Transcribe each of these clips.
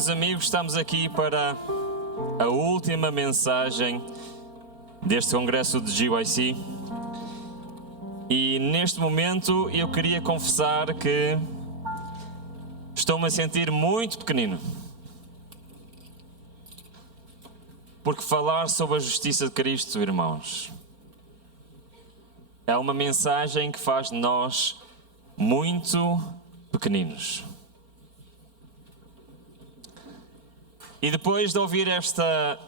Queridos amigos, estamos aqui para a última mensagem deste congresso de GYC e neste momento eu queria confessar que estou-me a sentir muito pequenino, porque falar sobre a justiça de Cristo, irmãos, é uma mensagem que faz de nós muito pequeninos. E depois de ouvir esta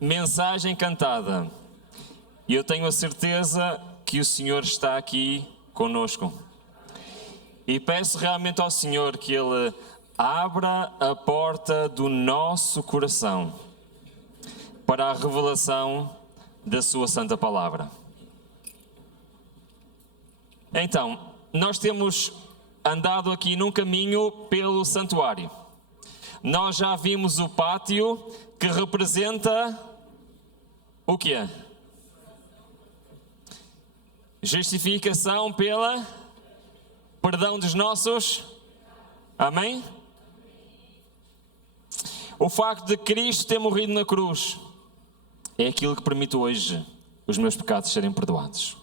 mensagem cantada, eu tenho a certeza que o Senhor está aqui conosco. E peço realmente ao Senhor que Ele abra a porta do nosso coração para a revelação da Sua Santa Palavra. Então, nós temos andado aqui num caminho pelo santuário. Nós já vimos o pátio que representa o quê? Justificação pela perdão dos nossos. Amém? O facto de Cristo ter morrido na cruz é aquilo que permite hoje os meus pecados serem perdoados.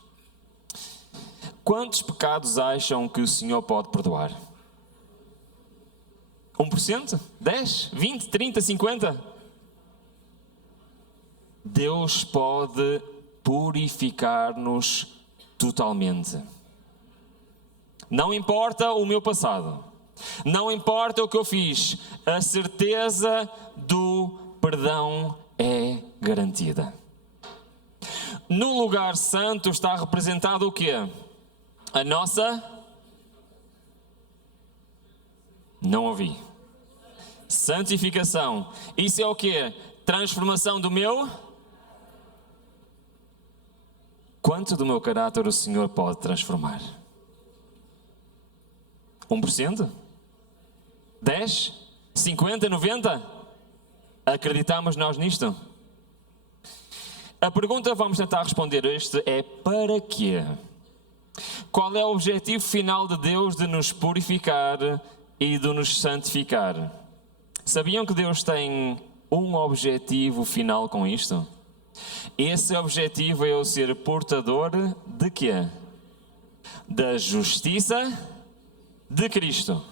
Quantos pecados acham que o Senhor pode perdoar? 1%? 10%? 20%? 30%? 50%? Deus pode purificar-nos totalmente. Não importa o meu passado, não importa o que eu fiz, a certeza do perdão é garantida. No lugar santo está representado o quê? A nossa... Não ouvi. Santificação. Isso é o quê? Transformação do meu... Quanto do meu caráter o Senhor pode transformar? 1%? 10%? 50%? 90%? Acreditamos nós nisto? A pergunta que vamos tentar responder hoje é: para quê? Qual é o objetivo final de Deus de nos purificar e de nos santificar? Sabiam que Deus tem um objetivo final com isto? Esse objetivo é o ser portador de quê? Da justiça de Cristo.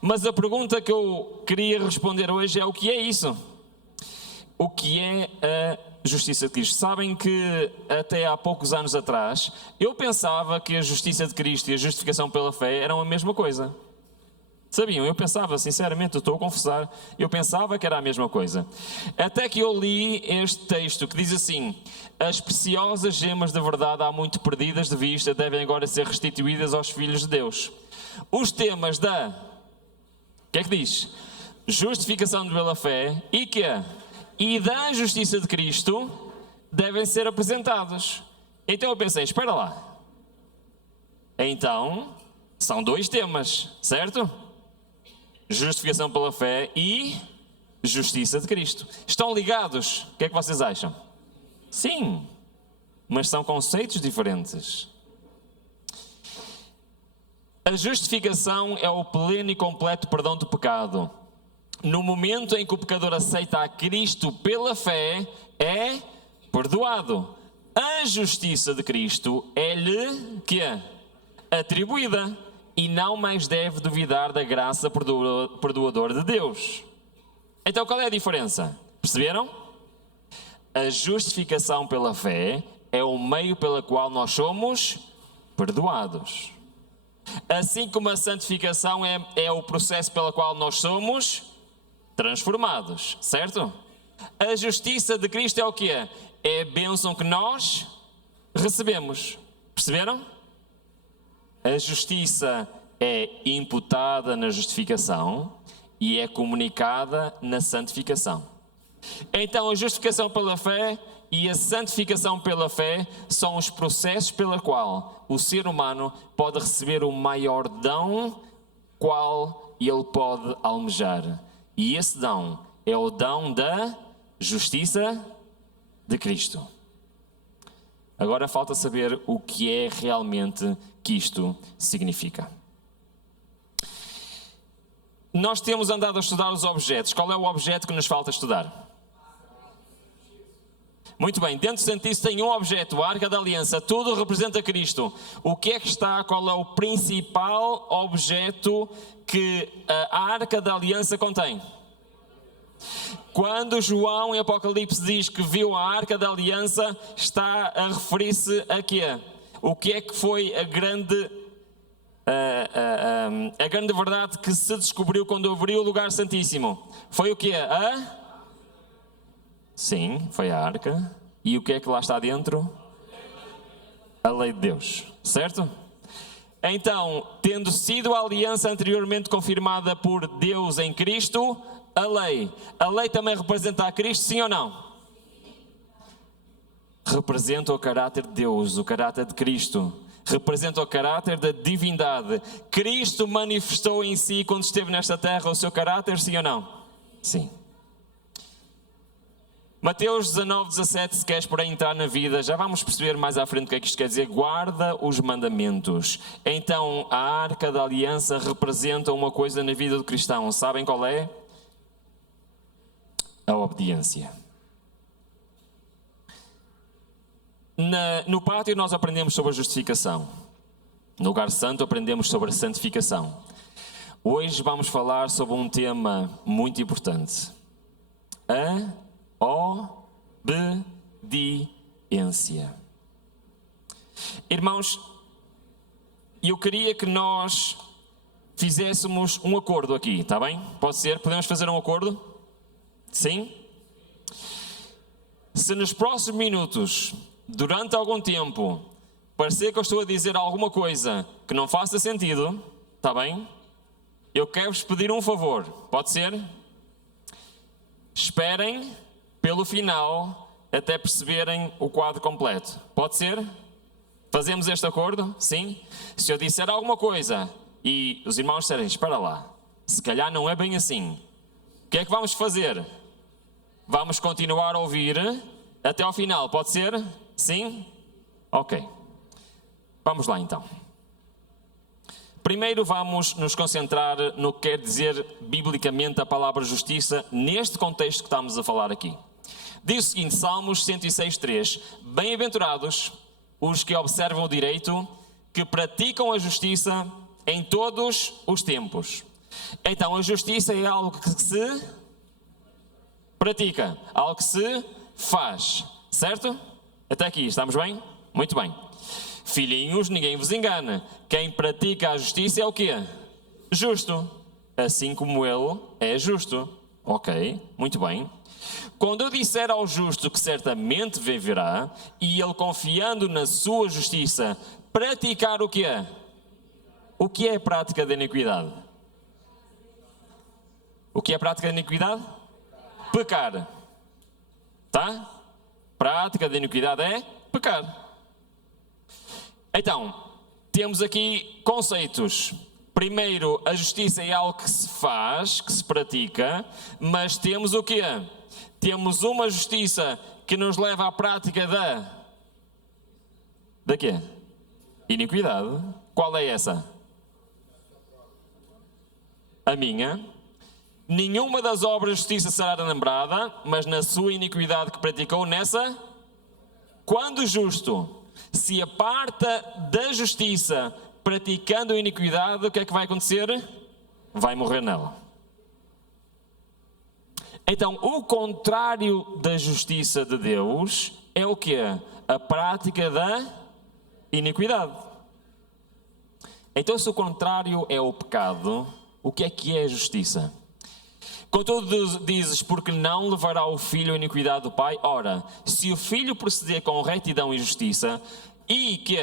Mas a pergunta que eu queria responder hoje é: o que é isso? O que é a justiça de Cristo? Sabem que até há poucos anos atrás eu pensava que a justiça de Cristo e a justificação pela fé eram a mesma coisa. Sabiam? Eu pensava, sinceramente, eu estou a confessar, eu pensava que era a mesma coisa. Até que eu li este texto que diz assim: as preciosas gemas da verdade há muito perdidas de vista devem agora ser restituídas aos filhos de Deus. Os temas da... O que é que diz? Justificação pela fé e quê? E da justiça de Cristo devem ser apresentados. Então eu pensei, espera lá. Então, são dois temas, certo? Justificação pela fé e justiça de Cristo. Estão ligados? O que é que vocês acham? Sim, mas são conceitos diferentes. A justificação é o pleno e completo perdão do pecado. No momento em que o pecador aceita a Cristo pela fé, é perdoado. A justiça de Cristo é-lhe que é atribuída e não mais deve duvidar da graça perdoadora de Deus. Então qual é a diferença? Perceberam? A justificação pela fé é o meio pelo qual nós somos perdoados. Assim como a santificação é o processo pelo qual nós somos transformados, certo? A justiça de Cristo é o quê? É a bênção que nós recebemos. Perceberam? A justiça é imputada na justificação e é comunicada na santificação. Então a justificação pela fé e a santificação pela fé são os processos pela qual o ser humano pode receber o maior dom qual ele pode almejar. E esse dom é o dom da justiça de Cristo. Agora falta saber o que é realmente que isto significa. Nós temos andado a estudar os objetos. Qual é o objeto que nos falta estudar? Muito bem, dentro do Santíssimo tem um objeto, a Arca da Aliança, tudo representa Cristo. O que é que está, qual é o principal objeto que a Arca da Aliança contém? Quando João em Apocalipse diz que viu a Arca da Aliança, está a referir-se a quê? O que é que foi a grande verdade que se descobriu quando abriu o lugar santíssimo? Foi o quê? Sim, foi a arca. E o que é que lá está dentro? A lei de Deus, certo? Então, tendo sido a aliança anteriormente confirmada por Deus em Cristo, a lei também representa a Cristo, sim ou não? Representa o caráter de Deus, o caráter de Cristo. Representa o caráter da divindade. Cristo manifestou em si, quando esteve nesta terra, o seu caráter, sim ou não? Sim. Mateus 19, 17, se queres por aí entrar na vida, já vamos perceber mais à frente o que é que isto quer dizer. Guarda os mandamentos. Então, a Arca da Aliança representa uma coisa na vida do cristão. Sabem qual é? A obediência. No pátio nós aprendemos sobre a justificação. No lugar santo aprendemos sobre a santificação. Hoje vamos falar sobre um tema muito importante. A obediência. Irmãos, eu queria que nós fizéssemos um acordo aqui, está bem? Pode ser? Podemos fazer um acordo? Sim? Se nos próximos minutos, durante algum tempo, parecer que eu estou a dizer alguma coisa que não faça sentido, está bem? Eu quero-vos pedir um favor, pode ser? Esperem pelo final até perceberem o quadro completo. Pode ser? Fazemos este acordo? Sim? Se eu disser alguma coisa e os irmãos disserem, espera lá, se calhar não é bem assim, o que é que vamos fazer? Vamos continuar a ouvir até ao final, pode ser? Sim? Ok. Vamos lá então. Primeiro vamos nos concentrar no que quer dizer biblicamente a palavra justiça neste contexto que estamos a falar aqui. Diz o seguinte, Salmos 106:3: Bem-aventurados os que observam o direito, que praticam a justiça em todos os tempos. Então, a justiça é algo que se pratica, algo que se faz, certo? Até aqui, estamos bem? Muito bem. Filhinhos, ninguém vos engana. Quem pratica a justiça é o quê? Justo. Assim como ele é justo. Ok, muito bem. Quando eu disser ao justo que certamente viverá, e ele confiando na sua justiça, praticar o quê? O que é a prática da iniquidade? O que é a prática da iniquidade? Pecar. Tá? Prática da iniquidade é pecar. Então, temos aqui conceitos. Primeiro, a justiça é algo que se faz, que se pratica, mas temos o quê? Temos uma justiça que nos leva à prática da quê? Iniquidade. Qual é essa? A minha. Nenhuma das obras de justiça será lembrada, mas na sua iniquidade que praticou nessa, quando o justo se aparta da justiça praticando a iniquidade, o que é que vai acontecer? Vai morrer nela. Então, o contrário da justiça de Deus é o quê? A prática da iniquidade. Então, se o contrário é o pecado, o que é a justiça? Contudo, dizes, porque não levará o filho a iniquidade do pai? Ora, se o filho proceder com retidão e justiça, e que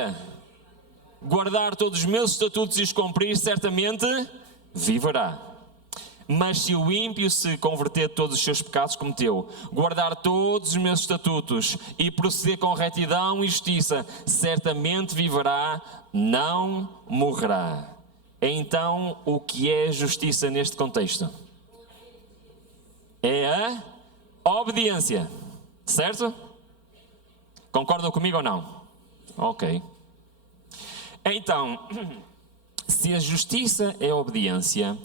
guardar todos os meus estatutos e os cumprir, certamente viverá. Mas se o ímpio se converter de todos os seus pecados que cometeu, guardar todos os meus estatutos e proceder com retidão e justiça, certamente viverá, não morrerá. Então, o que é justiça neste contexto? É a obediência, certo? Concordam comigo ou não? Ok. Então, se a justiça é a obediência,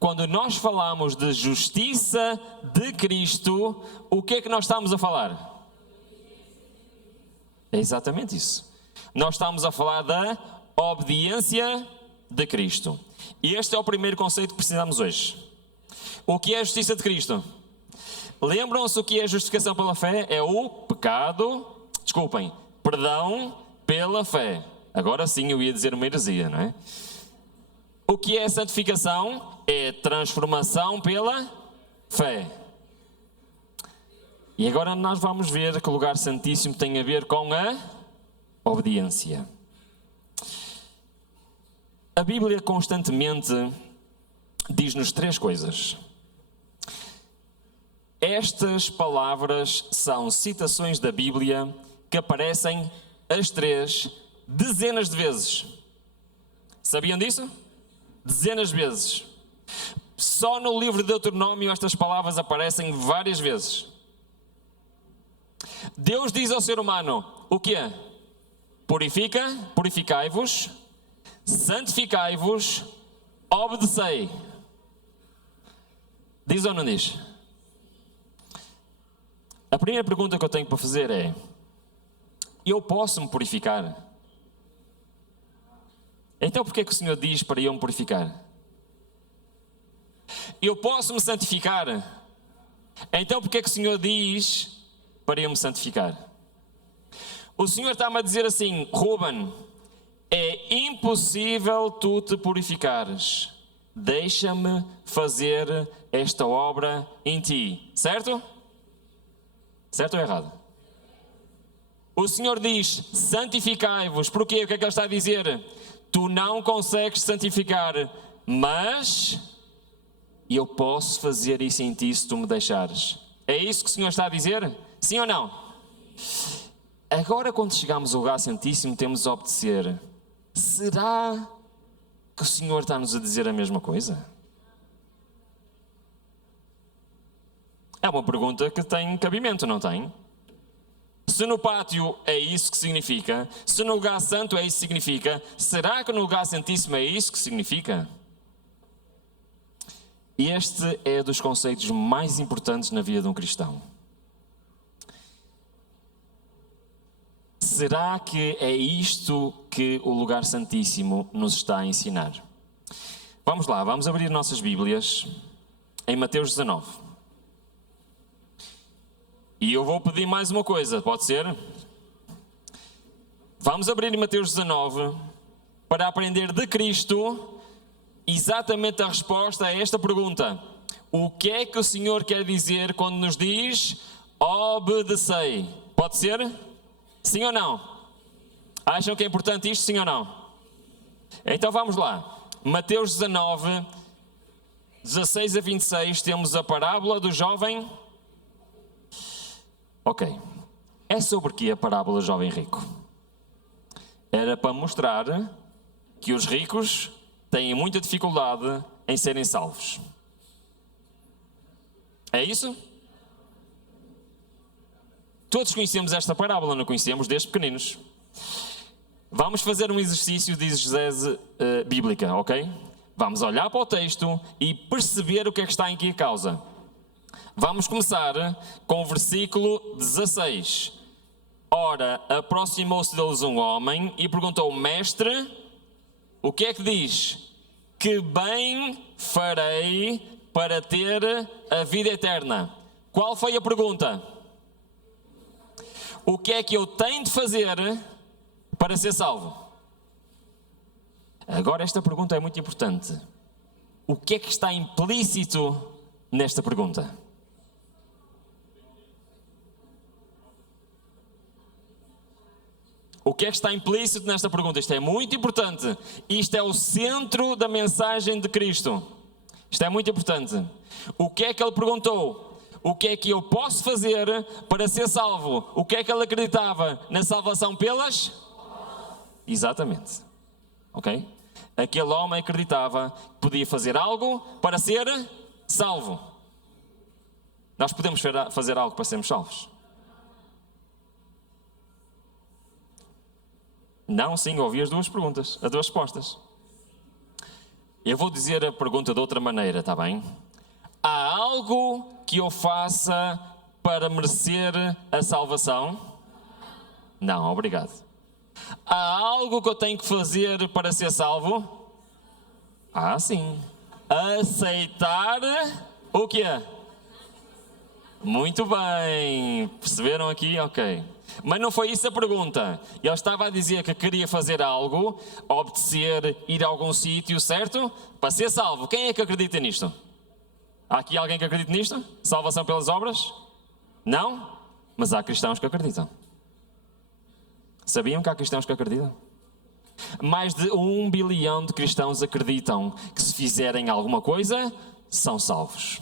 quando nós falamos de justiça de Cristo, o que é que nós estamos a falar? É exatamente isso. Nós estamos a falar da obediência de Cristo. E este é o primeiro conceito que precisamos hoje. O que é a justiça de Cristo? Lembram-se o que é a justificação pela fé? É o perdão pela fé. Agora sim eu ia dizer uma heresia, não é? O que é a santificação? É transformação pela fé. E agora nós vamos ver que o lugar santíssimo tem a ver com a obediência. A Bíblia constantemente diz-nos 3 coisas. Estas palavras são citações da Bíblia que aparecem as 3 dezenas de vezes. Sabiam disso? Dezenas de vezes. Só no livro de Deuteronômio estas palavras aparecem várias vezes. Deus diz ao ser humano, o quê? Purificai-vos, santificai-vos, obedecei. Diz ou não diz? A primeira pergunta que eu tenho para fazer é: eu posso me purificar? Então porquê que o Senhor diz para eu me purificar? Eu posso me santificar? Então porquê que o Senhor diz para eu me santificar? O Senhor está-me a dizer assim: Ruben, é impossível tu te purificares. Deixa-me fazer esta obra em ti. Certo? Certo ou errado? O Senhor diz: santificai-vos. Porquê? O que é que Ele está a dizer? Tu não consegues santificar, mas eu posso fazer isso em ti se tu me deixares. É isso que o Senhor está a dizer? Sim ou não? Agora, quando chegamos ao lugar santíssimo, temos de obedecer. Será que o Senhor está-nos a dizer a mesma coisa? É uma pergunta que tem cabimento, não tem? Se no pátio é isso que significa, se no lugar santo é isso que significa, será que no lugar santíssimo é isso que significa? Este é dos conceitos mais importantes na vida de um cristão. Será que é isto que o lugar santíssimo nos está a ensinar? Vamos lá, vamos abrir nossas Bíblias em Mateus 19. E eu vou pedir mais uma coisa, pode ser? Vamos abrir em Mateus 19 para aprender de Cristo exatamente a resposta a esta pergunta. O que é que o Senhor quer dizer quando nos diz obedecei? Pode ser? Sim ou não? Acham que é importante isto, sim ou não? Então vamos lá. Mateus 19, 16 a 26, temos a parábola do jovem. Ok. É sobre que a parábola do jovem rico? Era para mostrar que os ricos têm muita dificuldade em serem salvos. É isso? Todos conhecemos esta parábola, não conhecemos desde pequeninos. Vamos fazer um exercício de exegese bíblica, ok? Vamos olhar para o texto e perceber o que é que está em que causa. Vamos começar com o versículo 16. Ora, aproximou-se deles um homem e perguntou: Mestre, o que é que diz? Que bem farei para ter a vida eterna? Qual foi a pergunta? O que é que eu tenho de fazer para ser salvo? Agora esta pergunta é muito importante. O que é que está implícito nesta pergunta? O que é que está implícito nesta pergunta? Isto é muito importante. Isto é o centro da mensagem de Cristo. Isto é muito importante. O que é que ele perguntou? O que é que eu posso fazer para ser salvo? O que é que ele acreditava? Na salvação pelas? Exatamente. Ok? Aquele homem acreditava que podia fazer algo para ser salvo. Nós podemos fazer algo para sermos salvos? Não, sim, ouvi as duas perguntas, as duas respostas. Eu vou dizer a pergunta de outra maneira, está bem? Há algo que eu faça para merecer a salvação? Não, obrigado. Há algo que eu tenho que fazer para ser salvo? Ah, sim. Aceitar o quê? Muito bem. Perceberam aqui? Ok. Mas não foi isso a pergunta. Ele estava a dizer que queria fazer algo, obedecer, ir a algum sítio, certo? Para ser salvo. Quem é que acredita nisto? Há aqui alguém que acredita nisto? Salvação pelas obras? Não? Mas há cristãos que acreditam. Sabiam que há cristãos que acreditam? Mais de 1 bilhão de cristãos acreditam que se fizerem alguma coisa, são salvos.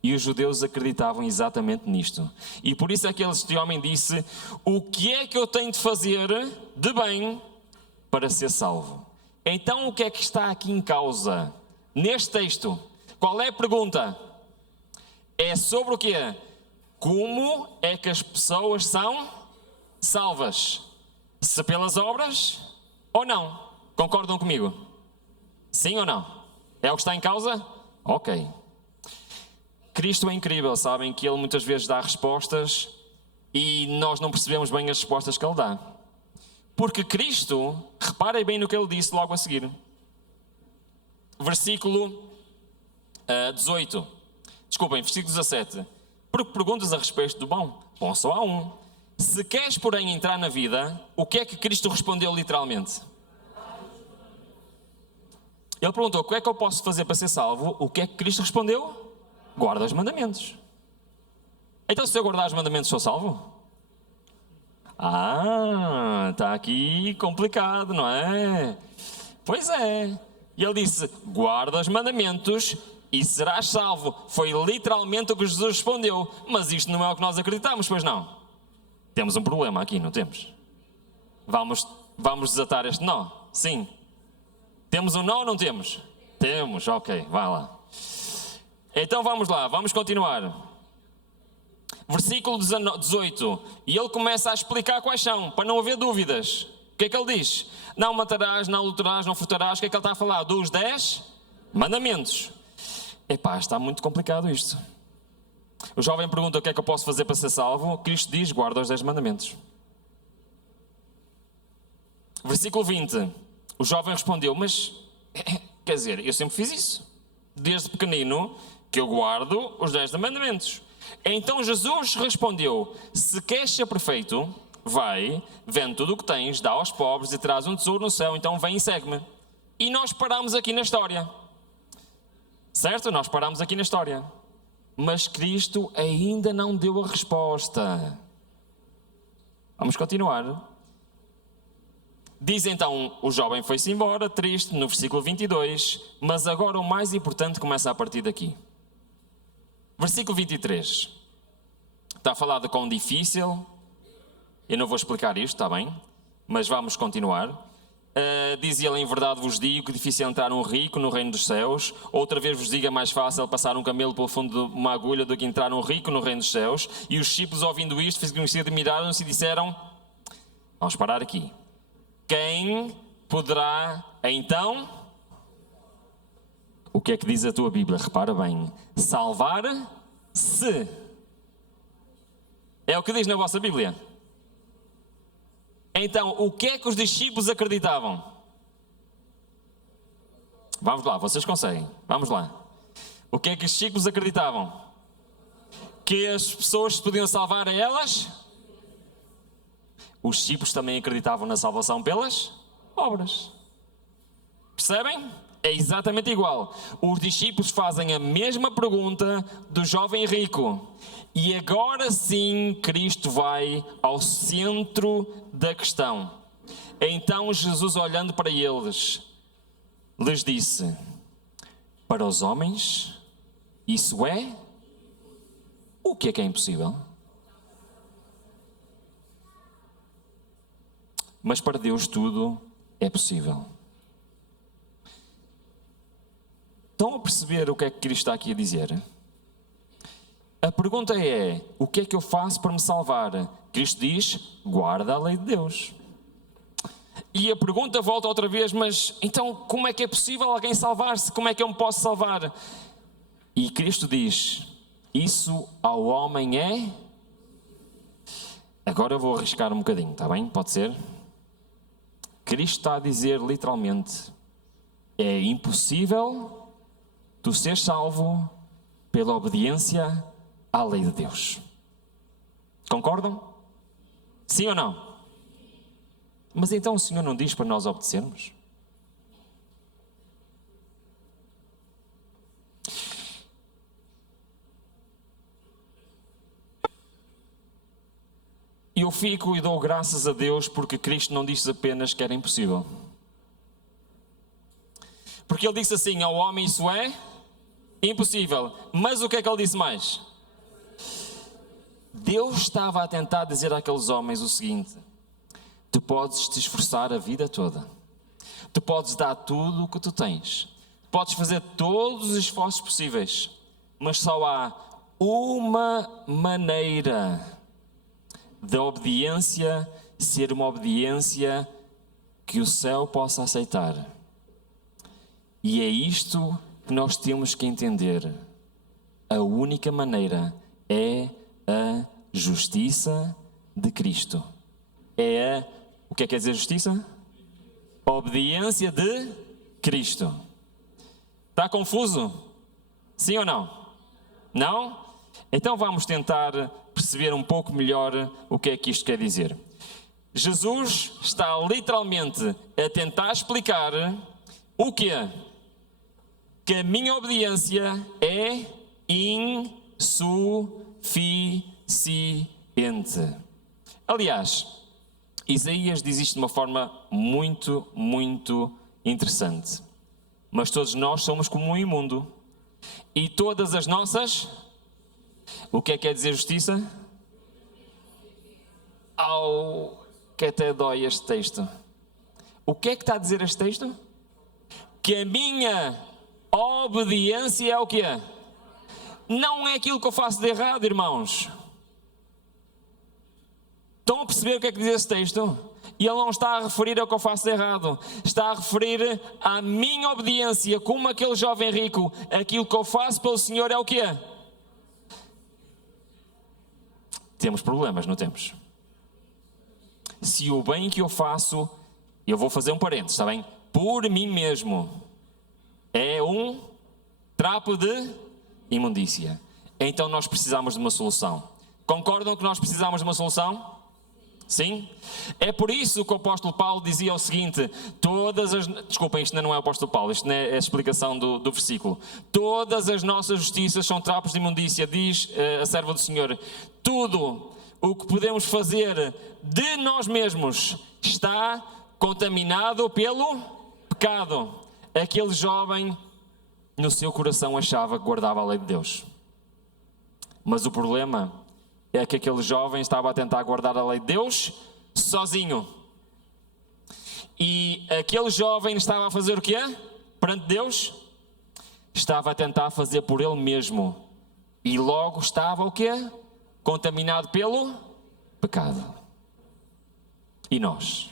E os judeus acreditavam exatamente nisto. E por isso é que este homem disse: o que é que eu tenho de fazer de bem para ser salvo? Então o que é que está aqui em causa? Neste texto, qual é a pergunta? É sobre o quê? Como é que as pessoas são salvas? Se pelas obras ou não? Concordam comigo? Sim ou não? É o que está em causa? Ok. Cristo é incrível, sabem que Ele muitas vezes dá respostas e nós não percebemos bem as respostas que Ele dá. Porque Cristo, reparem bem no que Ele disse logo a seguir. Versículo 18. Desculpem, versículo 17. Porque perguntas a respeito do bom? Bom só há um. Se queres, porém, entrar na vida, o que é que Cristo respondeu literalmente? Ele perguntou: o que é que eu posso fazer para ser salvo? O que é que Cristo respondeu? Guarda os mandamentos. Então, se eu guardar os mandamentos, sou salvo? Ah, está aqui complicado, não é? Pois é. E ele disse: guarda os mandamentos e serás salvo. Foi literalmente o que Jesus respondeu. Mas isto não é o que nós acreditamos, pois não? Temos um problema aqui, não temos? Vamos desatar este nó? Sim. Temos um nó ou não temos? Temos, ok, vai lá. Então vamos lá, vamos continuar. Versículo 18. E ele começa a explicar quais são, para não haver dúvidas. O que é que ele diz? Não matarás, não adulterarás, não furtarás. O que é que ele está a falar? Dos 10 mandamentos. Epá, está muito complicado isto. O jovem pergunta: o que é que eu posso fazer para ser salvo? Cristo diz: guarda os 10 mandamentos. Versículo 20. O jovem respondeu: mas, quer dizer, eu sempre fiz isso. Desde pequenino que eu guardo os 10 mandamentos. Então Jesus respondeu: se queres ser perfeito, vai, vende tudo o que tens, dá aos pobres e traz um tesouro no céu, então vem e segue-me. E nós paramos aqui na história. Certo? Nós paramos aqui na história. Mas Cristo ainda não deu a resposta. Vamos continuar. Diz então: o jovem foi-se embora, triste, no versículo 22, mas agora o mais importante começa a partir daqui. Versículo 23. Está a falar de quão difícil. Eu não vou explicar isto, está bem? Mas vamos continuar. Diz ele: em verdade vos digo que difícil é entrar um rico no reino dos céus. Outra vez vos digo, é mais fácil passar um camelo pelo fundo de uma agulha do que entrar um rico no reino dos céus. E os discípulos, ouvindo isto, fizeram-se, admiraram-se e disseram: vamos parar aqui. Quem poderá então... O que é que diz a tua Bíblia? Repara bem. Salvar-se. É o que diz na vossa Bíblia. Então, o que é que os discípulos acreditavam? Vamos lá, vocês conseguem. Vamos lá. O que é que os discípulos acreditavam? Que as pessoas se podiam salvar a elas? Os discípulos também acreditavam na salvação pelas obras. Percebem? É exatamente igual. Os discípulos fazem a mesma pergunta do jovem rico. E agora sim Cristo vai ao centro da questão. Então Jesus, olhando para eles, lhes disse: para os homens isso é o que é impossível? Mas para Deus tudo é possível. Estão a perceber o que é que Cristo está aqui a dizer? A pergunta é: o que é que eu faço para me salvar? Cristo diz: guarda a lei de Deus. E a pergunta volta outra vez, mas então como é que é possível alguém salvar-se? Como é que eu me posso salvar? E Cristo diz, isso ao homem é... Agora eu vou arriscar um bocadinho, está bem? Pode ser? Cristo está a dizer literalmente, é impossível tu ser salvo pela obediência à lei de Deus. Concordam? Sim ou não? Mas então o Senhor não diz para nós obedecermos? Eu fico e dou graças a Deus porque Cristo não disse apenas que era impossível. Porque Ele disse assim, ao homem isso é impossível. Mas o que é que Ele disse mais? Deus estava a tentar dizer àqueles homens o seguinte, tu podes te esforçar a vida toda, tu podes dar tudo o que tu tens, podes fazer todos os esforços possíveis, mas só há uma maneira da obediência ser uma obediência que o céu possa aceitar. E é isto que nós temos que entender. A única maneira é a justiça de Cristo. O que é que quer dizer justiça? A obediência de Cristo. Está confuso? Sim ou não? Não? Então vamos tentar perceber um pouco melhor o que é que isto quer dizer. Jesus está literalmente a tentar explicar o quê? Que a minha obediência é insuficiente. Aliás, Isaías diz isto de uma forma muito, muito interessante. Mas todos nós somos como um imundo. E todas as nossas... O que é quer dizer justiça? Que até dói este texto. O que é que está a dizer este texto? Que a minha obediência é o quê? Não é aquilo que eu faço de errado, irmãos. Estão a perceber o que é que diz este texto? E ele não está a referir ao que eu faço de errado. Está a referir à minha obediência, como aquele jovem rico. Aquilo que eu faço pelo Senhor é o quê? Temos problemas, não temos? Se o bem que eu faço, eu vou fazer um parênteses, está bem? Por mim mesmo, é um trapo de imundícia. Então nós precisamos de uma solução. Concordam que nós precisamos de uma solução? Sim? É por isso que o apóstolo Paulo dizia o seguinte, desculpem, isto não é o apóstolo Paulo, isto não é a explicação do versículo. Todas as nossas justiças são trapos de imundícia, diz a serva do Senhor. Tudo o que podemos fazer de nós mesmos está contaminado pelo pecado. Aquele jovem, no seu coração, achava que guardava a lei de Deus. Mas o problema é que aquele jovem estava a tentar guardar a lei de Deus sozinho. E aquele jovem estava a fazer o quê? Perante Deus? Estava a tentar fazer por ele mesmo. E logo estava o quê? Contaminado pelo pecado. E nós?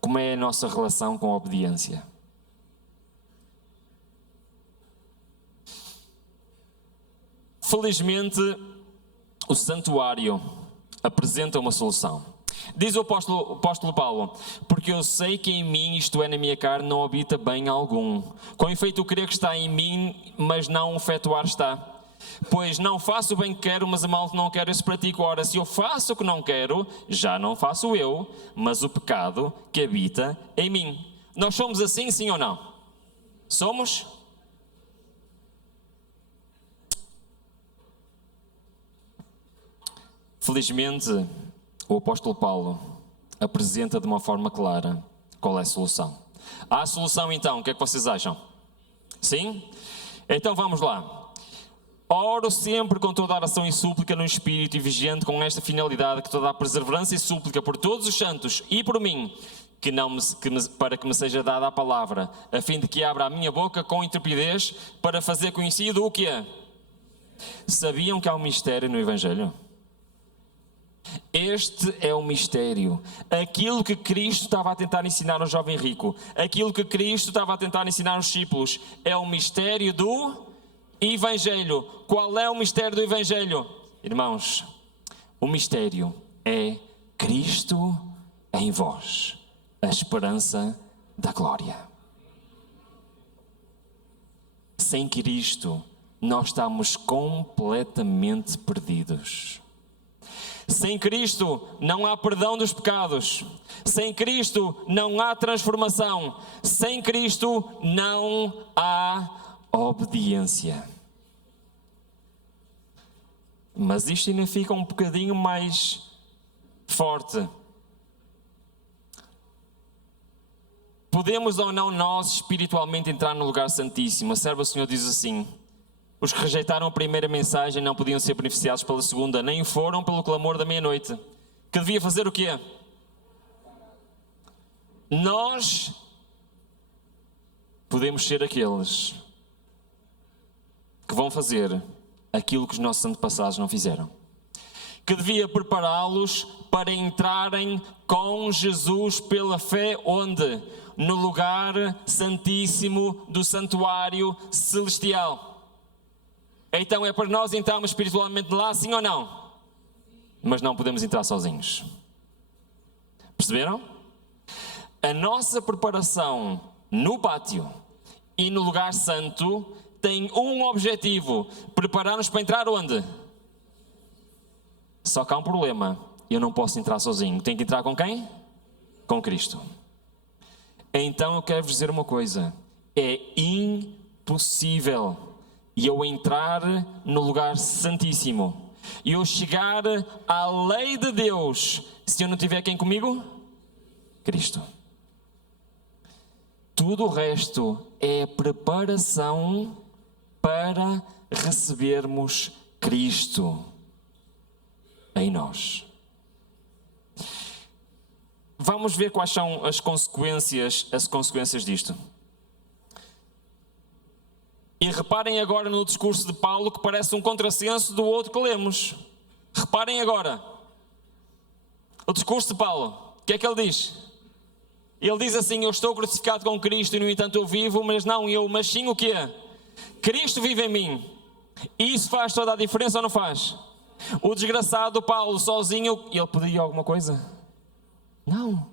Como é a nossa relação com a obediência? Felizmente, o santuário apresenta uma solução. Diz o apóstolo Paulo, porque eu sei que em mim, isto é, na minha carne, não habita bem algum. Com efeito, o querer que está em mim, mas não o efetuar está. Pois não faço o bem que quero, mas a mal que não quero, isso pratico. Ora, se eu faço o que não quero, já não faço eu, mas o pecado que habita em mim. Nós somos assim, sim ou não? Somos? Felizmente, o apóstolo Paulo apresenta de uma forma clara qual é a solução. Há a solução então, o que é que vocês acham? Sim? Então vamos lá. Oro sempre com toda a oração e súplica no Espírito e vigiando com esta finalidade que toda a perseverança e súplica por todos os santos e por mim, para que me seja dada a palavra, a fim de que abra a minha boca com intrepidez para fazer conhecido o que é. Sabiam que há um mistério no Evangelho? Este é o mistério. Aquilo que Cristo estava a tentar ensinar ao jovem rico, aquilo que Cristo estava a tentar ensinar aos discípulos, é o mistério do Evangelho. Qual é o mistério do Evangelho? Irmãos, o mistério é Cristo em vós, a esperança da glória. Sem Cristo, nós estamos completamente perdidos. Sem Cristo não há perdão dos pecados. Sem Cristo não há transformação. Sem Cristo não há obediência. Mas isto ainda fica um bocadinho mais forte. Podemos ou não nós espiritualmente entrar no lugar santíssimo? A serva do Senhor diz assim: os que rejeitaram a primeira mensagem não podiam ser beneficiados pela segunda, nem foram pelo clamor da meia-noite. Que devia fazer o quê? Nós podemos ser aqueles que vão fazer aquilo que os nossos antepassados não fizeram. Que devia prepará-los para entrarem com Jesus pela fé, onde? No lugar santíssimo do santuário celestial. Então é para nós entrarmos espiritualmente lá, sim ou não? Mas não podemos entrar sozinhos. Perceberam? A nossa preparação no pátio e no lugar santo tem um objetivo: preparar-nos para entrar onde? Só que há um problema: eu não posso entrar sozinho. Tenho que entrar com quem? Com Cristo. Então eu quero vos dizer uma coisa: é impossível eu entrar no lugar santíssimo e eu chegar à lei de Deus se eu não tiver quem comigo? Cristo. Tudo o resto é preparação para recebermos Cristo em nós. Vamos ver quais são as consequências disto. E reparem agora no discurso de Paulo, que parece um contrassenso do outro que lemos. Reparem agora. O discurso de Paulo, o que é que ele diz? Ele diz assim: eu estou crucificado com Cristo e no entanto eu vivo, mas não eu, mas sim o quê? Cristo vive em mim. E isso faz toda a diferença ou não faz? O desgraçado Paulo sozinho, ele podia alguma coisa? Não,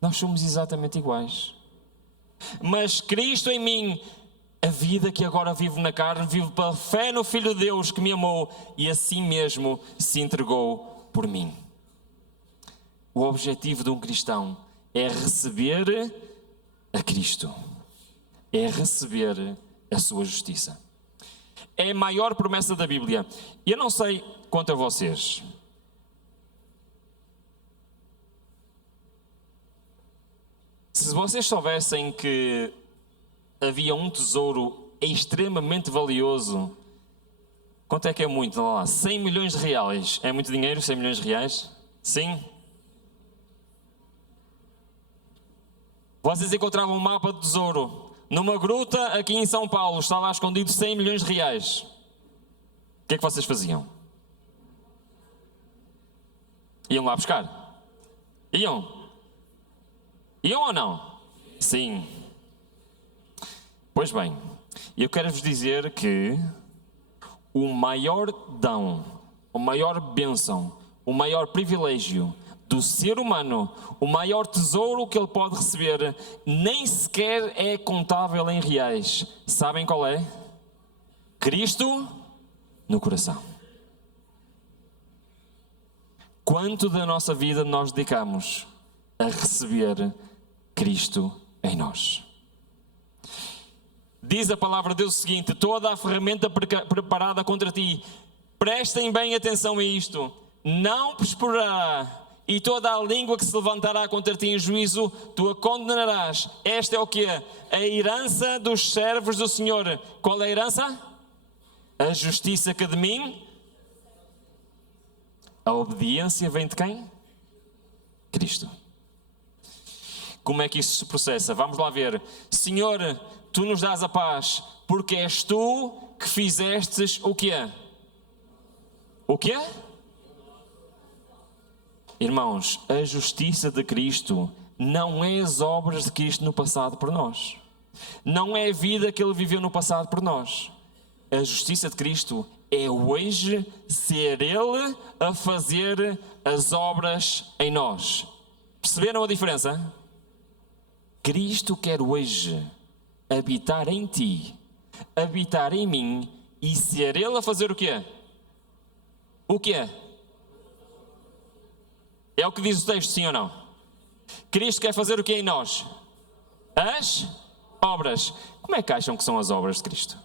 nós somos exatamente iguais. Mas Cristo em mim, a vida que agora vivo na carne, vivo pela fé no Filho de Deus que me amou e assim mesmo se entregou por mim. O objetivo de um cristão é receber a Cristo, é receber a sua justiça. É a maior promessa da Bíblia. E eu não sei quanto a vocês, se vocês soubessem que havia um tesouro extremamente valioso, quanto é que é muito? Não lá, 100 milhões de reais. É muito dinheiro, 100 milhões de reais? Sim? Vocês encontravam um mapa de tesouro numa gruta aqui em São Paulo, está lá escondido 100 milhões de reais. O que é que vocês faziam? Iam lá buscar? Iam? Iam ou não? Sim. Pois bem, eu quero vos dizer que o maior dom, a maior bênção, o maior privilégio do ser humano, o maior tesouro que ele pode receber, nem sequer é contável em reais. Sabem qual é? Cristo no coração. Quanto da nossa vida nós dedicamos a receber Cristo em nós? Diz a palavra de Deus o seguinte: toda a ferramenta preparada contra ti, prestem bem atenção a isto, não prosperará, e toda a língua que se levantará contra ti em juízo, tu a condenarás. Esta é o quê? A herança dos servos do Senhor. Qual é a herança? A justiça que de mim. A obediência vem de quem? Cristo. Como é que isso se processa? Vamos lá ver. Senhor, tu nos dás a paz, porque és tu que fizestes o quê? O quê? Irmãos, a justiça de Cristo não é as obras de Cristo no passado por nós. Não é a vida que Ele viveu no passado por nós. A justiça de Cristo é hoje ser Ele a fazer as obras em nós. Perceberam a diferença? Cristo quer hoje habitar em ti, habitar em mim e ser Ele a fazer o quê? O quê? É o que diz o texto, sim ou não? Cristo quer fazer o quê em nós? As obras. Como é que acham que são as obras de Cristo?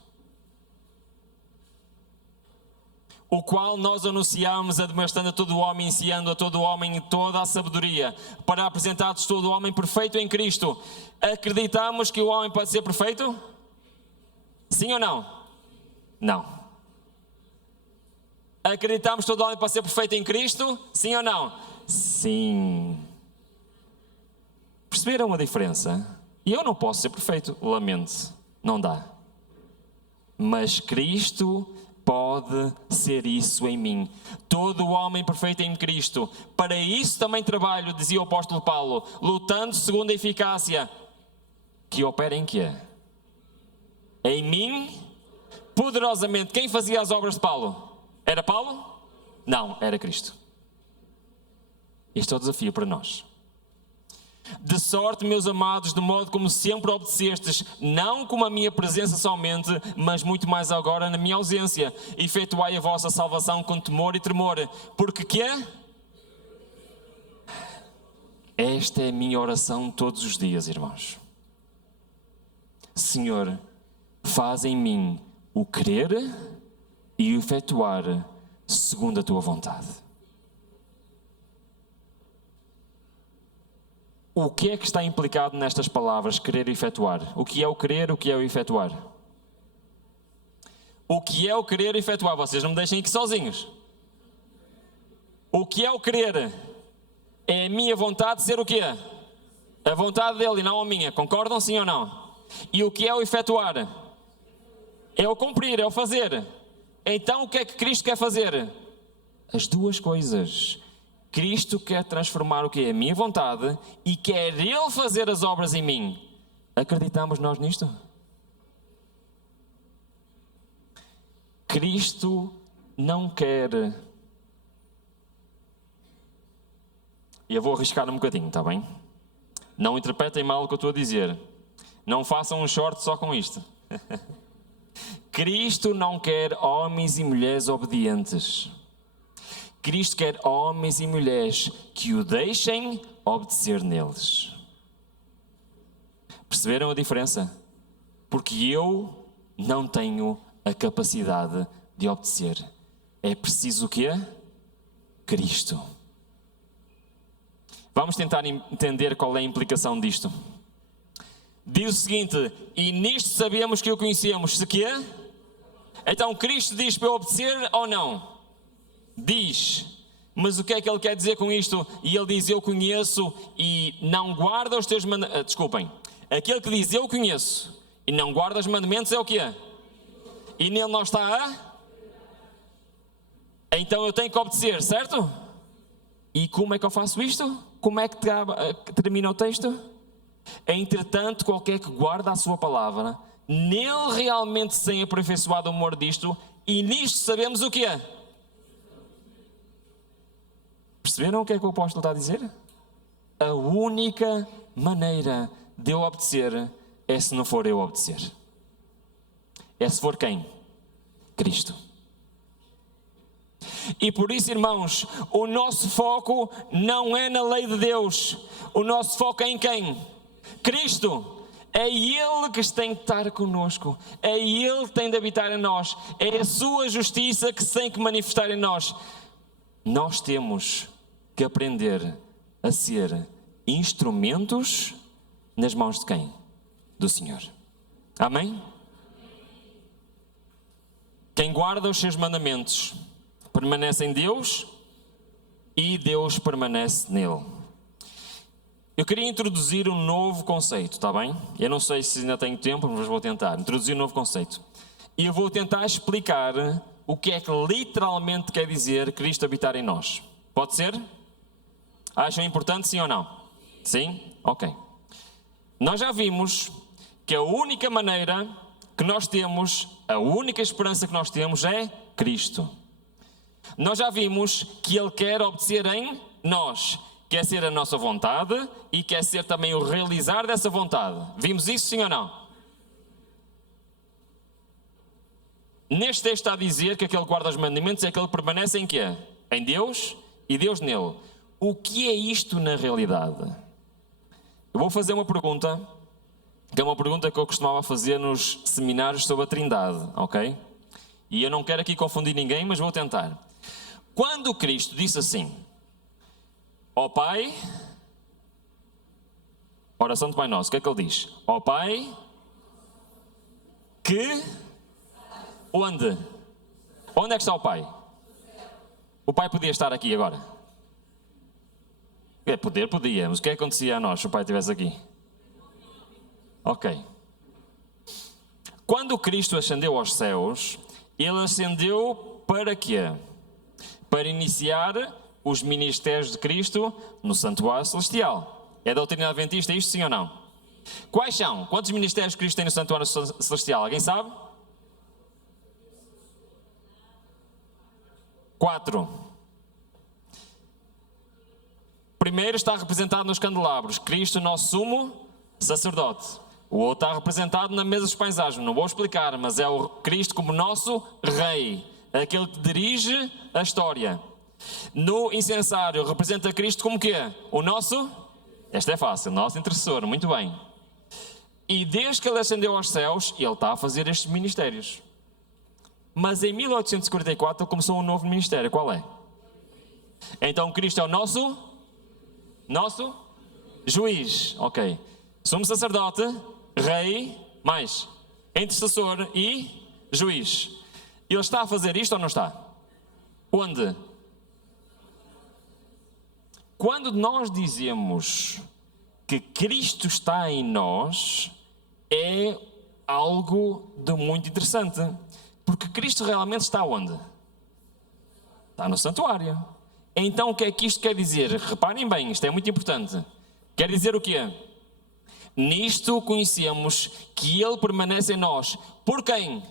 O qual nós anunciamos, admoestando a todo o homem, ensinando a todo o homem toda a sabedoria, para apresentar-vos todo o homem perfeito em Cristo. Acreditamos que o homem pode ser perfeito? Sim ou não? Não. Acreditamos que todo homem pode ser perfeito em Cristo? Sim ou não? Sim. Perceberam a diferença? E eu não posso ser perfeito, lamento, não dá. Mas Cristo pode ser isso em mim. Todo o homem perfeito em Cristo. Para isso também trabalho, dizia o apóstolo Paulo, lutando segundo a eficácia que opera em quê? Em mim, poderosamente. Quem fazia as obras de Paulo? Era Paulo? Não, era Cristo. Este é o desafio para nós. De sorte, meus amados, de modo como sempre obedecestes, não como a minha presença somente, mas muito mais agora na minha ausência. Efetuai a vossa salvação com temor e tremor. Porque quê? Esta é a minha oração todos os dias, irmãos. Senhor, faz em mim o querer e o efetuar segundo a tua vontade. O que é que está implicado nestas palavras, querer e efetuar? O que é o querer, o que é o efetuar? O que é o querer e efetuar? Vocês não me deixem aqui sozinhos. O que é o querer? É a minha vontade de ser o quê? A vontade dele e não a minha. Concordam, sim ou não? E o que é o efetuar? É o cumprir, é o fazer. Então o que é que Cristo quer fazer? As duas coisas. Cristo quer transformar o que é a minha vontade e quer Ele fazer as obras em mim. Acreditamos nós nisto? Cristo não quer... Eu vou arriscar um bocadinho, está bem? Não interpretem mal o que eu estou a dizer. Não façam um short só com isto. Cristo não quer homens e mulheres obedientes. Cristo quer homens e mulheres que o deixem obedecer neles. Perceberam a diferença? Porque eu não tenho a capacidade de obedecer. É preciso o quê? Cristo. Vamos tentar entender qual é a implicação disto. Diz o seguinte: e nisto sabemos que o conhecemos. Se quê? Então Cristo diz para eu obedecer ou não? Diz, mas o que é que ele quer dizer com isto? E ele diz, eu conheço e não guarda os teus mandamentos. Desculpem, aquele que diz, eu conheço e não guarda os mandamentos é o quê? E nele não está a? Então eu tenho que obedecer, certo? E como é que eu faço isto? Como é que termina o texto? Entretanto, qualquer que guarda a sua palavra, nele realmente se tem aperfeiçoado o amor disto, e nisto sabemos o que é. Perceberam o que é que o apóstolo está a dizer? A única maneira de eu obedecer é se não for eu obedecer. É se for quem? Cristo. E por isso, irmãos, o nosso foco não é na lei de Deus. O nosso foco é em quem? Cristo. É Ele que tem que estar conosco. É Ele que tem de habitar em nós. É a sua justiça que se tem que manifestar em nós. Nós temos que aprender a ser instrumentos nas mãos de quem? Do Senhor. Amém? Quem guarda os seus mandamentos permanece em Deus e Deus permanece nele. Eu queria introduzir um novo conceito, está bem? Eu não sei se ainda tenho tempo, mas vou tentar introduzir um novo conceito. E eu vou tentar explicar o que é que literalmente quer dizer Cristo habitar em nós. Pode ser? Acham importante, sim ou não? Sim? Ok. Nós já vimos que a única maneira que nós temos, a única esperança que nós temos é Cristo. Nós já vimos que Ele quer obedecer em nós. Quer ser a nossa vontade e quer ser também o realizar dessa vontade. Vimos isso, sim ou não? Neste texto está a dizer que aquele que guarda os mandamentos é aquele que permanece em quê? Em Deus e Deus nele. O que é isto na realidade? Eu vou fazer uma pergunta, que é uma pergunta que eu costumava fazer nos seminários sobre a Trindade, ok? E eu não quero aqui confundir ninguém, mas vou tentar. Quando Cristo disse assim, ó Pai, oração do Pai Nosso, o que é que Ele diz? Ó Pai, que... Onde? Onde é que está o Pai? O Pai podia estar aqui agora? Podia, mas o que é que acontecia a nós se o Pai estivesse aqui? Ok. Quando Cristo ascendeu aos céus, Ele ascendeu para quê? Para iniciar os ministérios de Cristo no santuário celestial. É da doutrina adventista isto, sim ou não? Quais são? Quantos ministérios Cristo tem no santuário celestial? Alguém sabe? 4. Primeiro está representado nos candelabros, Cristo, nosso sumo sacerdote. O outro está representado na mesa dos pães asmos. Não vou explicar, mas é o Cristo como nosso rei, aquele que dirige a história. No incensário representa Cristo como quê? O nosso, esta é fácil, nosso intercessor, muito bem. E desde que Ele ascendeu aos céus, Ele está a fazer estes ministérios. Mas em 1844 Ele começou um novo ministério, qual é? Então Cristo é o nosso juiz, ok. Sumo sacerdote, rei, mais intercessor e juiz. Ele está a fazer isto ou não está? Onde? Quando nós dizemos que Cristo está em nós, é algo de muito interessante. Porque Cristo realmente está onde? Está no santuário. Então o que é que isto quer dizer? Reparem bem, isto é muito importante. Quer dizer o quê? Nisto conhecemos que Ele permanece em nós. Por quem?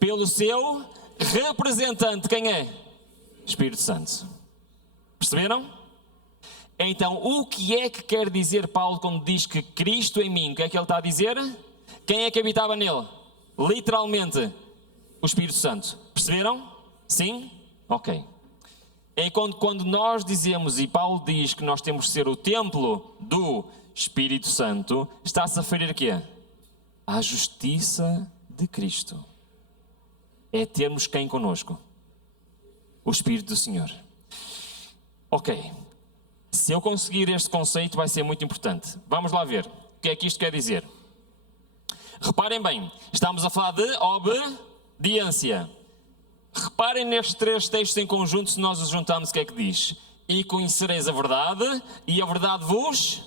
Pelo seu representante. Quem é? Espírito Santo. Perceberam? Então, o que é que quer dizer Paulo quando diz que Cristo em mim? O que é que ele está a dizer? Quem é que habitava nele? Literalmente, o Espírito Santo. Perceberam? Sim? Ok. Enquanto quando nós dizemos, e Paulo diz que nós temos que ser o templo do Espírito Santo, está-se a referir a quê? À justiça de Cristo. É termos quem conosco? O Espírito do Senhor. Ok. Se eu conseguir este conceito vai ser muito importante. Vamos lá ver. O que é que isto quer dizer? Reparem bem. Estamos a falar de obediência. Reparem nestes 3 textos em conjunto, se nós os juntamos, o que é que diz? E conhecereis a verdade, e a verdade vos...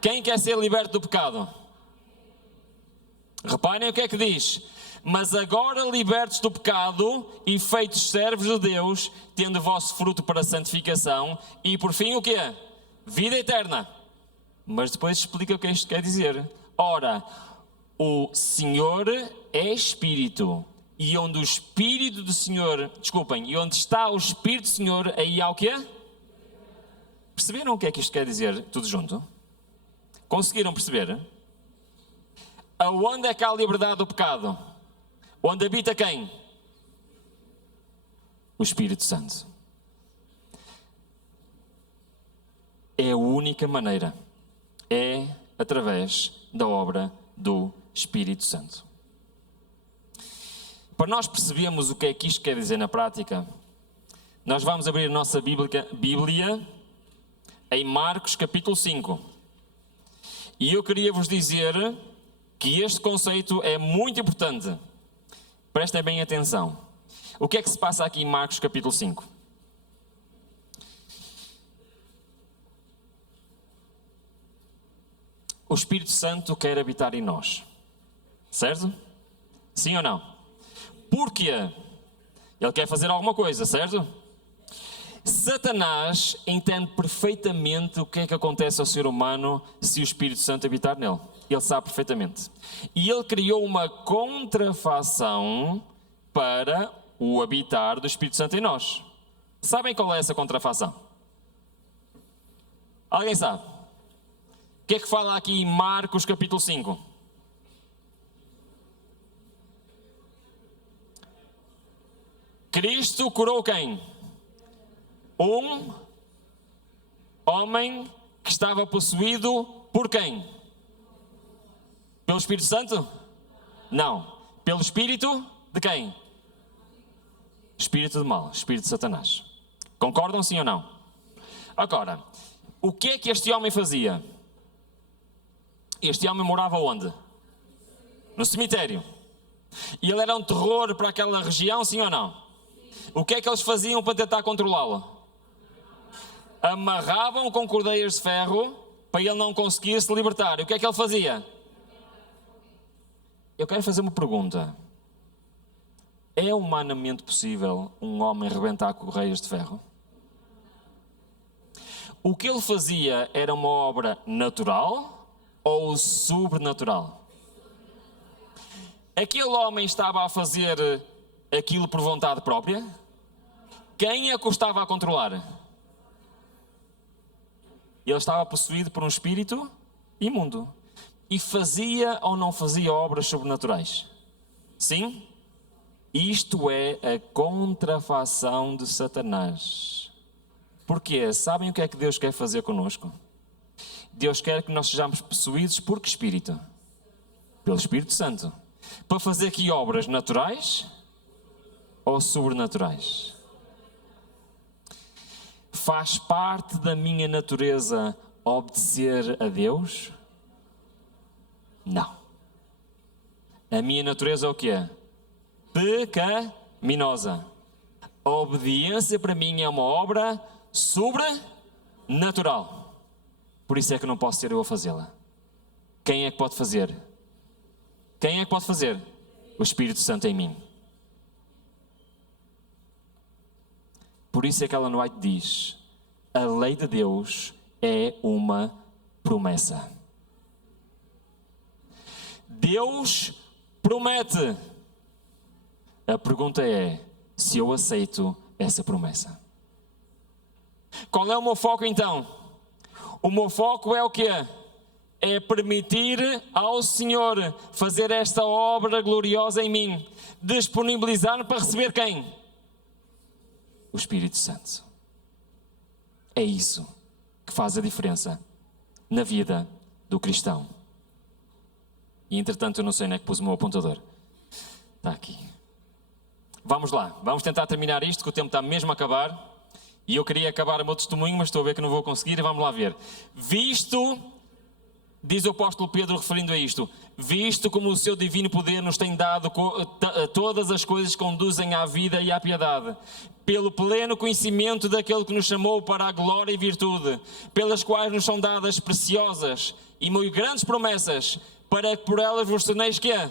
Quem quer ser liberto do pecado? Reparem o que é que diz. Mas agora libertos do pecado e feitos servos de Deus, tendo o vosso fruto para a santificação, e por fim o quê? Vida eterna. Mas depois explica o que isto quer dizer. Ora, o Senhor é Espírito, e onde o Espírito do Senhor, e onde está o Espírito do Senhor, aí há o quê? Perceberam o que é que isto quer dizer tudo junto? Conseguiram perceber? Aonde é que há a liberdade do pecado? Onde habita quem? O Espírito Santo. É a única maneira. É através da obra do Espírito Santo. Para nós percebermos o que é que isto quer dizer na prática, nós vamos abrir a nossa Bíblia em Marcos capítulo 5. E eu queria vos dizer que este conceito é muito importante. Prestem bem atenção. O que é que se passa aqui em Marcos capítulo 5? O Espírito Santo quer habitar em nós. Certo? Sim ou não? Porquê? Ele quer fazer alguma coisa, certo? Satanás entende perfeitamente o que é que acontece ao ser humano se o Espírito Santo habitar nele. Ele sabe perfeitamente. E ele criou uma contrafação para o habitar do Espírito Santo em nós. Sabem qual é essa contrafação? Alguém sabe? O que é que fala aqui em Marcos capítulo 5? Cristo curou quem? Um homem que estava possuído por quem? Pelo Espírito Santo? Não. Pelo Espírito de quem? Espírito do mal, Espírito de Satanás. Concordam sim ou não? Agora, o que é que este homem fazia? Este homem morava onde? No cemitério. E ele era um terror para aquela região, sim ou não? O que é que eles faziam para tentar controlá-lo? Amarravam com cordeias de ferro para ele não conseguir se libertar. E o que é que ele fazia? Eu quero fazer uma pergunta. É humanamente possível um homem arrebentar correias de ferro? O que ele fazia era uma obra natural ou sobrenatural? Aquele homem estava a fazer aquilo por vontade própria? Quem é que o estava a controlar? Ele estava possuído por um espírito imundo. E fazia ou não fazia obras sobrenaturais? Sim? Isto é a contrafação de Satanás. Porquê? Sabem o que é que Deus quer fazer connosco? Deus quer que nós sejamos possuídos por que Espírito? Pelo Espírito Santo. Para fazer aqui obras naturais ou sobrenaturais? Faz parte da minha natureza obedecer a Deus? Não. A minha natureza é o quê? Pecaminosa. A obediência para mim é uma obra sobrenatural. Por isso é que não posso ser eu a fazê-la. Quem é que pode fazer? Quem é que pode fazer? O Espírito Santo em mim. Por isso é que Ellen White diz: a lei de Deus é uma promessa. Deus promete. A pergunta é se eu aceito essa promessa. Qual é o meu foco então? O meu foco é o quê? É permitir ao Senhor fazer esta obra gloriosa em mim. Disponibilizar-me para receber quem? O Espírito Santo. É isso que faz a diferença na vida do cristão. E entretanto eu não sei onde é que pus o meu apontador. Está aqui. Vamos lá, vamos tentar terminar isto, que o tempo está mesmo a acabar. E eu queria acabar o meu testemunho, mas estou a ver que não vou conseguir. Vamos lá ver. Visto, diz o apóstolo Pedro referindo a isto, visto como o seu divino poder nos tem dado todas as coisas que conduzem à vida e à piedade, pelo pleno conhecimento daquele que nos chamou para a glória e virtude, pelas quais nos são dadas preciosas e muito grandes promessas, para que por elas vos torneis quê?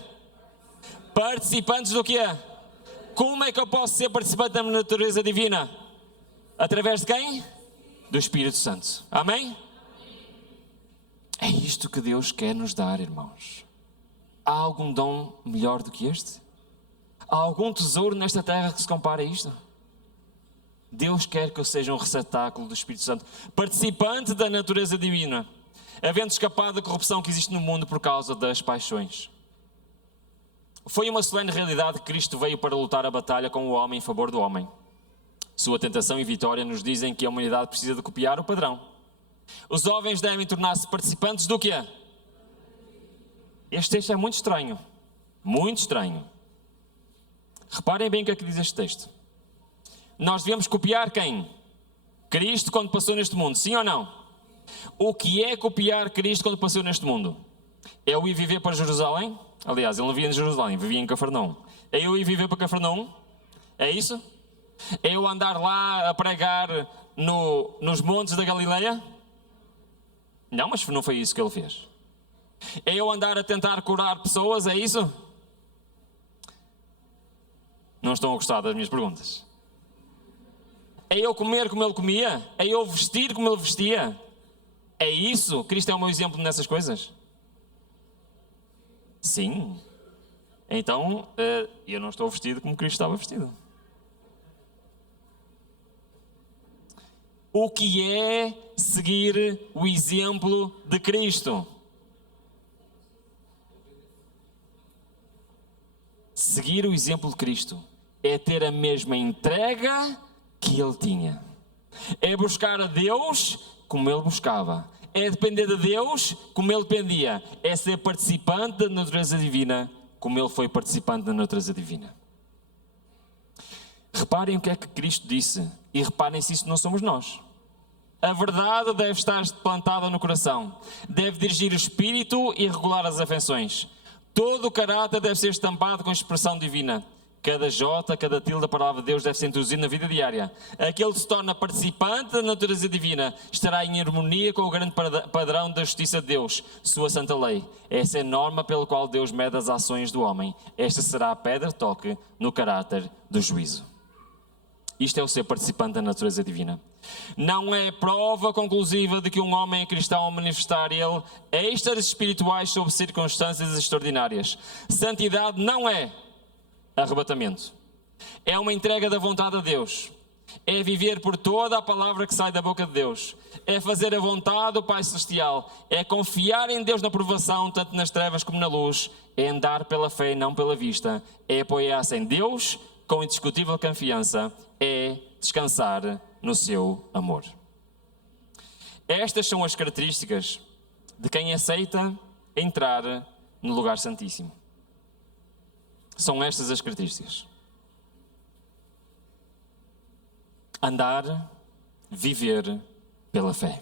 Participantes do quê? Como é que eu posso ser participante da natureza divina? Através de quem? Do Espírito Santo. Amém? É isto que Deus quer nos dar, irmãos. Há algum dom melhor do que este? Há algum tesouro nesta terra que se compare a isto? Deus quer que eu seja um receptáculo do Espírito Santo, participante da natureza divina, havendo escapado da corrupção que existe no mundo por causa das paixões. Foi uma solene realidade que Cristo veio para lutar a batalha com o homem em favor do homem. Sua tentação e vitória nos dizem que a humanidade precisa de copiar o padrão. Os jovens devem tornar-se participantes do quê? Este texto é muito estranho. Muito estranho. Reparem bem o que é que diz este texto. Nós devemos copiar quem? Cristo quando passou neste mundo, sim ou não? O que é copiar Cristo quando passou neste mundo? É eu ir viver para Jerusalém? Aliás, ele não vivia em Jerusalém, vivia em Cafarnaum. É eu ir viver para Cafarnaum? É isso? É eu andar lá a pregar nos montes da Galileia? Não, mas não foi isso que ele fez. É eu andar a tentar curar pessoas, é isso? Não estão a gostar das minhas perguntas. É eu comer como ele comia? É eu vestir como ele vestia? É isso? Cristo é o meu exemplo nessas coisas? Sim. Então, eu não estou vestido como Cristo estava vestido. O que é seguir o exemplo de Cristo? Seguir o exemplo de Cristo é ter a mesma entrega que Ele tinha. É buscar a Deus como Ele buscava. É depender de Deus como Ele dependia. É ser participante da natureza divina como Ele foi participante da natureza divina. Reparem o que é que Cristo disse. E reparem se isso não somos nós. A verdade deve estar plantada no coração. Deve dirigir o espírito e regular as afeições. Todo o caráter deve ser estampado com expressão divina. Cada jota, cada tilde da palavra de Deus deve ser introduzido na vida diária. Aquele que se torna participante da natureza divina estará em harmonia com o grande padrão da justiça de Deus, sua santa lei. Essa é a norma pela qual Deus mede as ações do homem. Esta será a pedra de toque no caráter do juízo. Isto é o ser participante da natureza divina. Não é prova conclusiva de que um homem é cristão ao manifestar ele êxtases espirituais sob circunstâncias extraordinárias. Santidade não é arrebatamento. É uma entrega da vontade a Deus. É viver por toda a palavra que sai da boca de Deus. É fazer a vontade do Pai Celestial. É confiar em Deus na provação, tanto nas trevas como na luz. É andar pela fé e não pela vista. É apoiar-se em Deus com indiscutível confiança. É descansar no seu amor. Estas são as características de quem aceita entrar no lugar santíssimo. São estas as características. Andar, viver pela fé.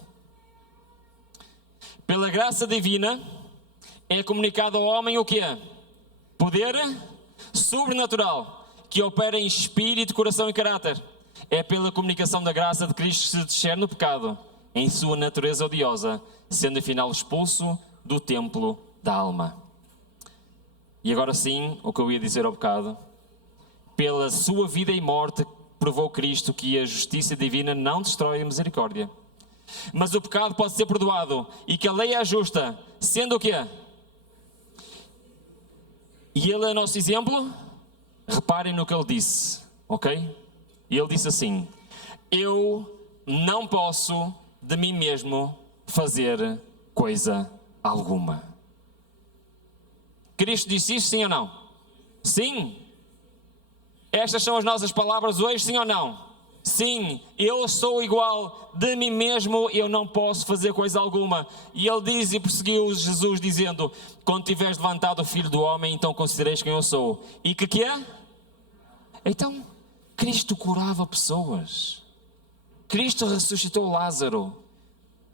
Pela graça divina é comunicado ao homem o quê? Poder sobrenatural que opera em espírito, coração e caráter. É pela comunicação da graça de Cristo que se discerne o pecado em sua natureza odiosa, sendo afinal expulso do templo da alma. E agora sim, o que eu ia dizer ao bocado, pela sua vida e morte provou Cristo que a justiça divina não destrói a misericórdia. Mas o pecado pode ser perdoado e que a lei é justa, sendo o quê? E ele é nosso exemplo? Reparem no que ele disse, ok? E ele disse assim: eu não posso de mim mesmo fazer coisa alguma. Cristo disse isto, sim ou não? Sim. Estas são as nossas palavras hoje, sim ou não? Sim, eu sou igual de mim mesmo, eu não posso fazer coisa alguma. E ele diz e prosseguiu Jesus dizendo: quando tiveres levantado o Filho do Homem, então considereis quem eu sou. E que é? Então, Cristo curava pessoas. Cristo ressuscitou Lázaro.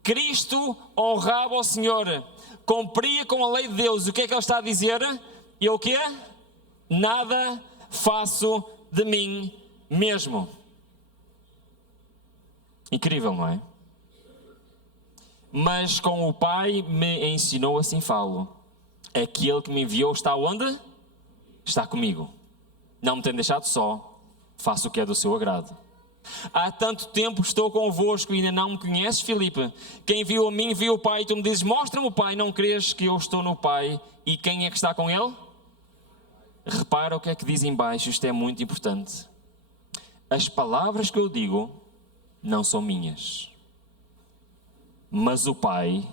Cristo honrava o Senhor. Cumpria com a lei de Deus. O que é que ele está a dizer? E o quê? Nada faço de mim mesmo. Incrível, não é? Mas com o Pai me ensinou, assim falo. Aquele que me enviou está onde? Está comigo. Não me tem deixado só. Faço o que é do seu agrado. Há tanto tempo estou convosco e ainda não me conheces, Filipe? Quem viu a mim, viu o Pai. E tu me dizes: mostra-me o Pai. Não crês que eu estou no Pai? E quem é que está com Ele? Repara o que é que diz em baixo. Isto é muito importante. As palavras que eu digo não são minhas, mas o Pai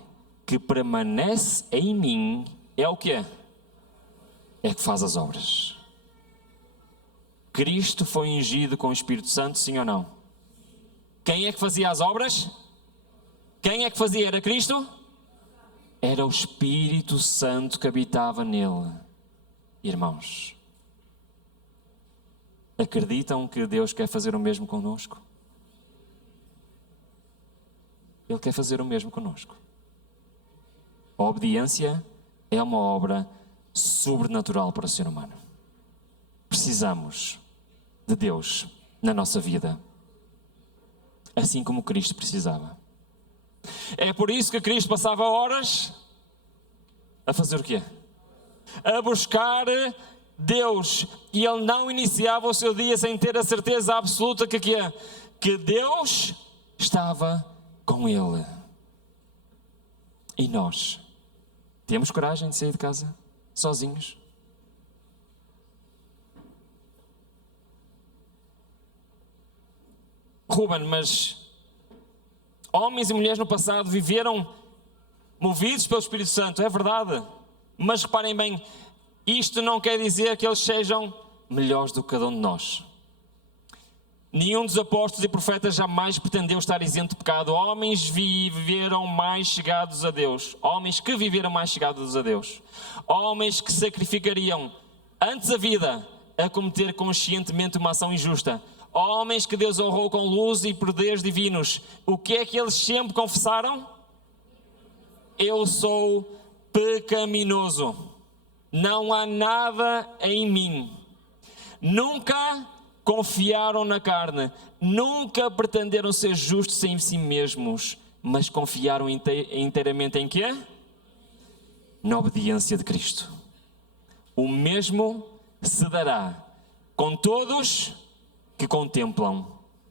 que permanece em mim é o que é? É que faz as obras. Cristo foi ungido com o Espírito Santo, sim ou não? Quem é que fazia as obras? Quem é que fazia? Era Cristo? Era o Espírito Santo que habitava nele. Irmãos, acreditam que Deus quer fazer o mesmo connosco? Ele quer fazer o mesmo connosco. A obediência é uma obra sobrenatural para o ser humano. Precisamos de Deus na nossa vida, assim como Cristo precisava. É por isso que Cristo passava horas a fazer o quê? A buscar Deus. E ele não iniciava o seu dia sem ter a certeza absoluta que que Deus estava com ele. E nós temos coragem de sair de casa sozinhos? Ruben, mas homens e mulheres no passado viveram movidos pelo Espírito Santo, é verdade. Mas reparem bem, isto não quer dizer que eles sejam melhores do que cada um de nós. Nenhum dos apóstolos e profetas jamais pretendeu estar isento de pecado. Homens viveram mais chegados a Deus. Homens que viveram mais chegados a Deus. Homens que sacrificariam antes a vida a cometer conscientemente uma ação injusta. Homens que Deus honrou com luz e poderes divinos. O que é que eles sempre confessaram? Eu sou pecaminoso. Não há nada em mim. Nunca confiaram na carne, nunca pretenderam ser justos em si mesmos, mas confiaram inteiramente em quê? Na obediência de Cristo. O mesmo se dará com todos que contemplam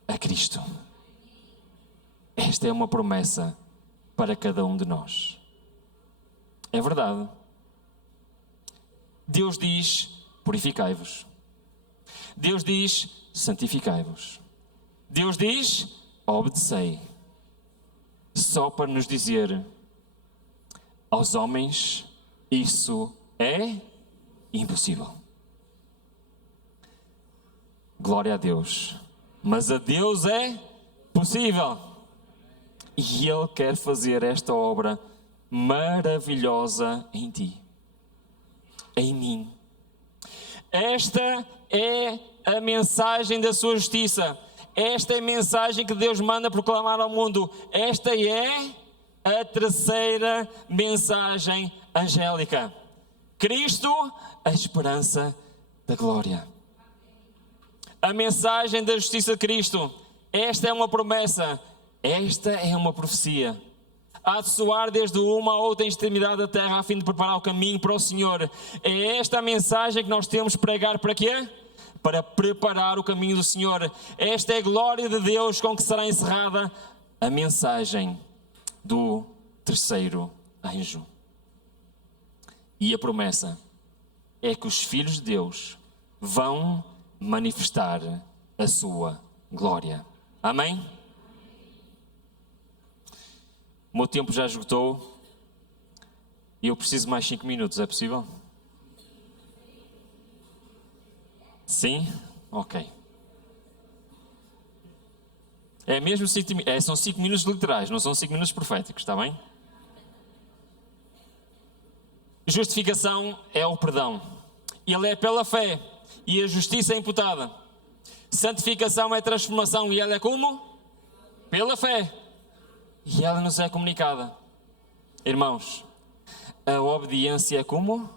a Cristo. Esta é uma promessa para cada um de nós. É verdade. Deus diz: purificai-vos. Deus diz: santificai-vos. Deus diz: obedecei. Só para nos dizer: aos homens isso é impossível. Glória a Deus. Mas a Deus é possível. E Ele quer fazer esta obra maravilhosa em ti, em mim. Esta é a mensagem da sua justiça. Esta é a mensagem que Deus manda proclamar ao mundo. Esta é a terceira mensagem angélica. Cristo, a esperança da glória. A mensagem da justiça de Cristo. Esta é uma promessa. Esta é uma profecia. Há de soar desde uma a outra extremidade da terra a fim de preparar o caminho para o Senhor. É esta a mensagem que nós temos que pregar para quê? Para preparar o caminho do Senhor. Esta é a glória de Deus com que será encerrada a mensagem do terceiro anjo. E a promessa é que os filhos de Deus vão manifestar a sua glória. Amém? O meu tempo já esgotou e eu preciso mais 5 minutos, é possível? Sim? Ok. É mesmo 5 minutos, são 5 minutos literais, não são 5 minutos proféticos, está bem? Justificação é o perdão. Ele é pela fé e a justiça é imputada. Santificação é transformação e ela é como? Pela fé. E ela nos é comunicada. Irmãos, a obediência é como?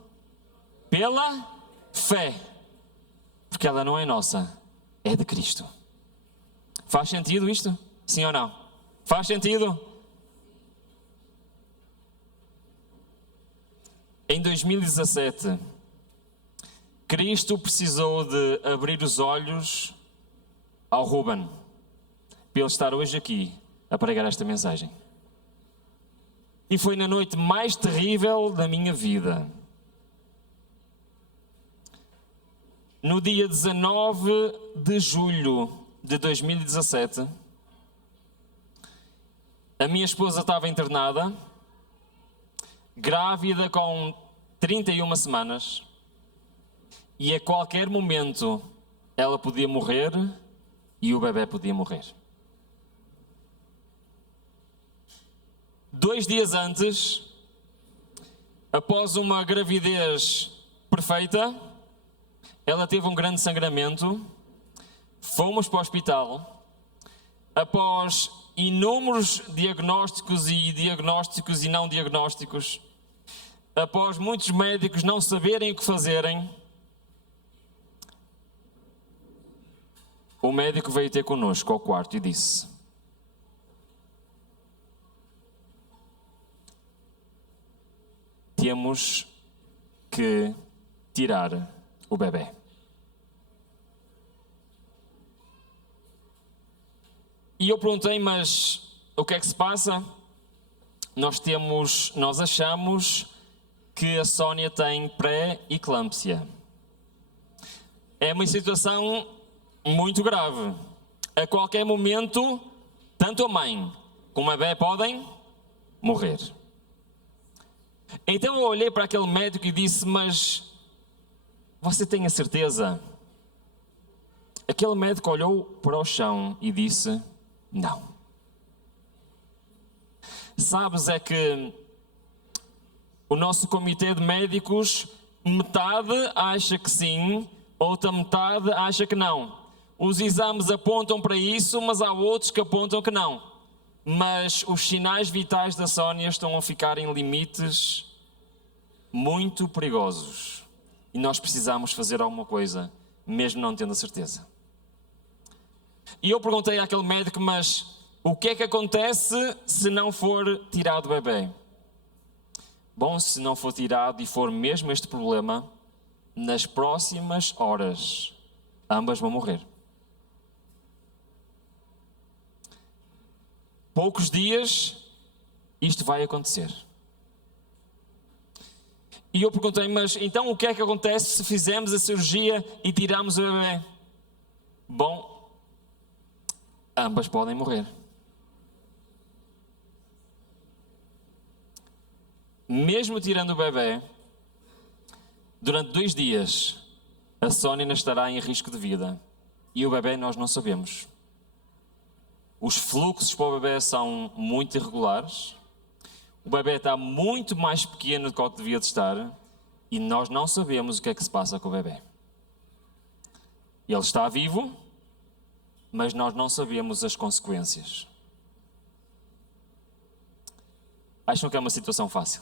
Pela fé. Porque ela não é nossa, é de Cristo. Faz sentido isto? Sim ou não? Faz sentido? Em 2017, Cristo precisou de abrir os olhos ao Ruben para ele estar hoje aqui a pregar esta mensagem. E foi na noite mais terrível da minha vida. No dia 19 de julho de 2017, a minha esposa estava internada, grávida com 31 semanas, e a qualquer momento ela podia morrer e o bebê podia morrer. 2 dias antes, após uma gravidez perfeita, ela teve um grande sangramento. Fomos para o hospital. Após inúmeros diagnósticos e não diagnósticos, após muitos médicos não saberem o que fazerem, o médico veio ter connosco ao quarto e disse: temos que tirar o bebê. E eu perguntei, mas o que é que se passa? Nós achamos que a Sónia tem pré-eclâmpsia. É uma situação muito grave. A qualquer momento, tanto a mãe como a bebê podem morrer. Então eu olhei para aquele médico e disse, mas você tem a certeza? Aquele médico olhou para o chão e disse, não. Sabes, é que o nosso comitê de médicos, metade acha que sim, outra metade acha que não. Os exames apontam para isso, mas há outros que apontam que não. Mas os sinais vitais da Sónia estão a ficar em limites muito perigosos. E nós precisamos fazer alguma coisa, mesmo não tendo a certeza. E eu perguntei àquele médico, mas o que é que acontece se não for tirado o bebê? Bom, se não for tirado e for mesmo este problema, nas próximas horas, ambas vão morrer. Poucos dias, isto vai acontecer. E eu perguntei, mas então o que é que acontece se fizermos a cirurgia e tirarmos o bebê? Bom, ambas podem morrer. Mesmo tirando o bebê, durante 2 dias, a Sónia ainda estará em risco de vida. E o bebê nós não sabemos. Os fluxos para o bebê são muito irregulares. O bebê está muito mais pequeno do que o que devia de estar. E nós não sabemos o que é que se passa com o bebê. Ele está vivo, mas nós não sabemos as consequências. Acham que é uma situação fácil?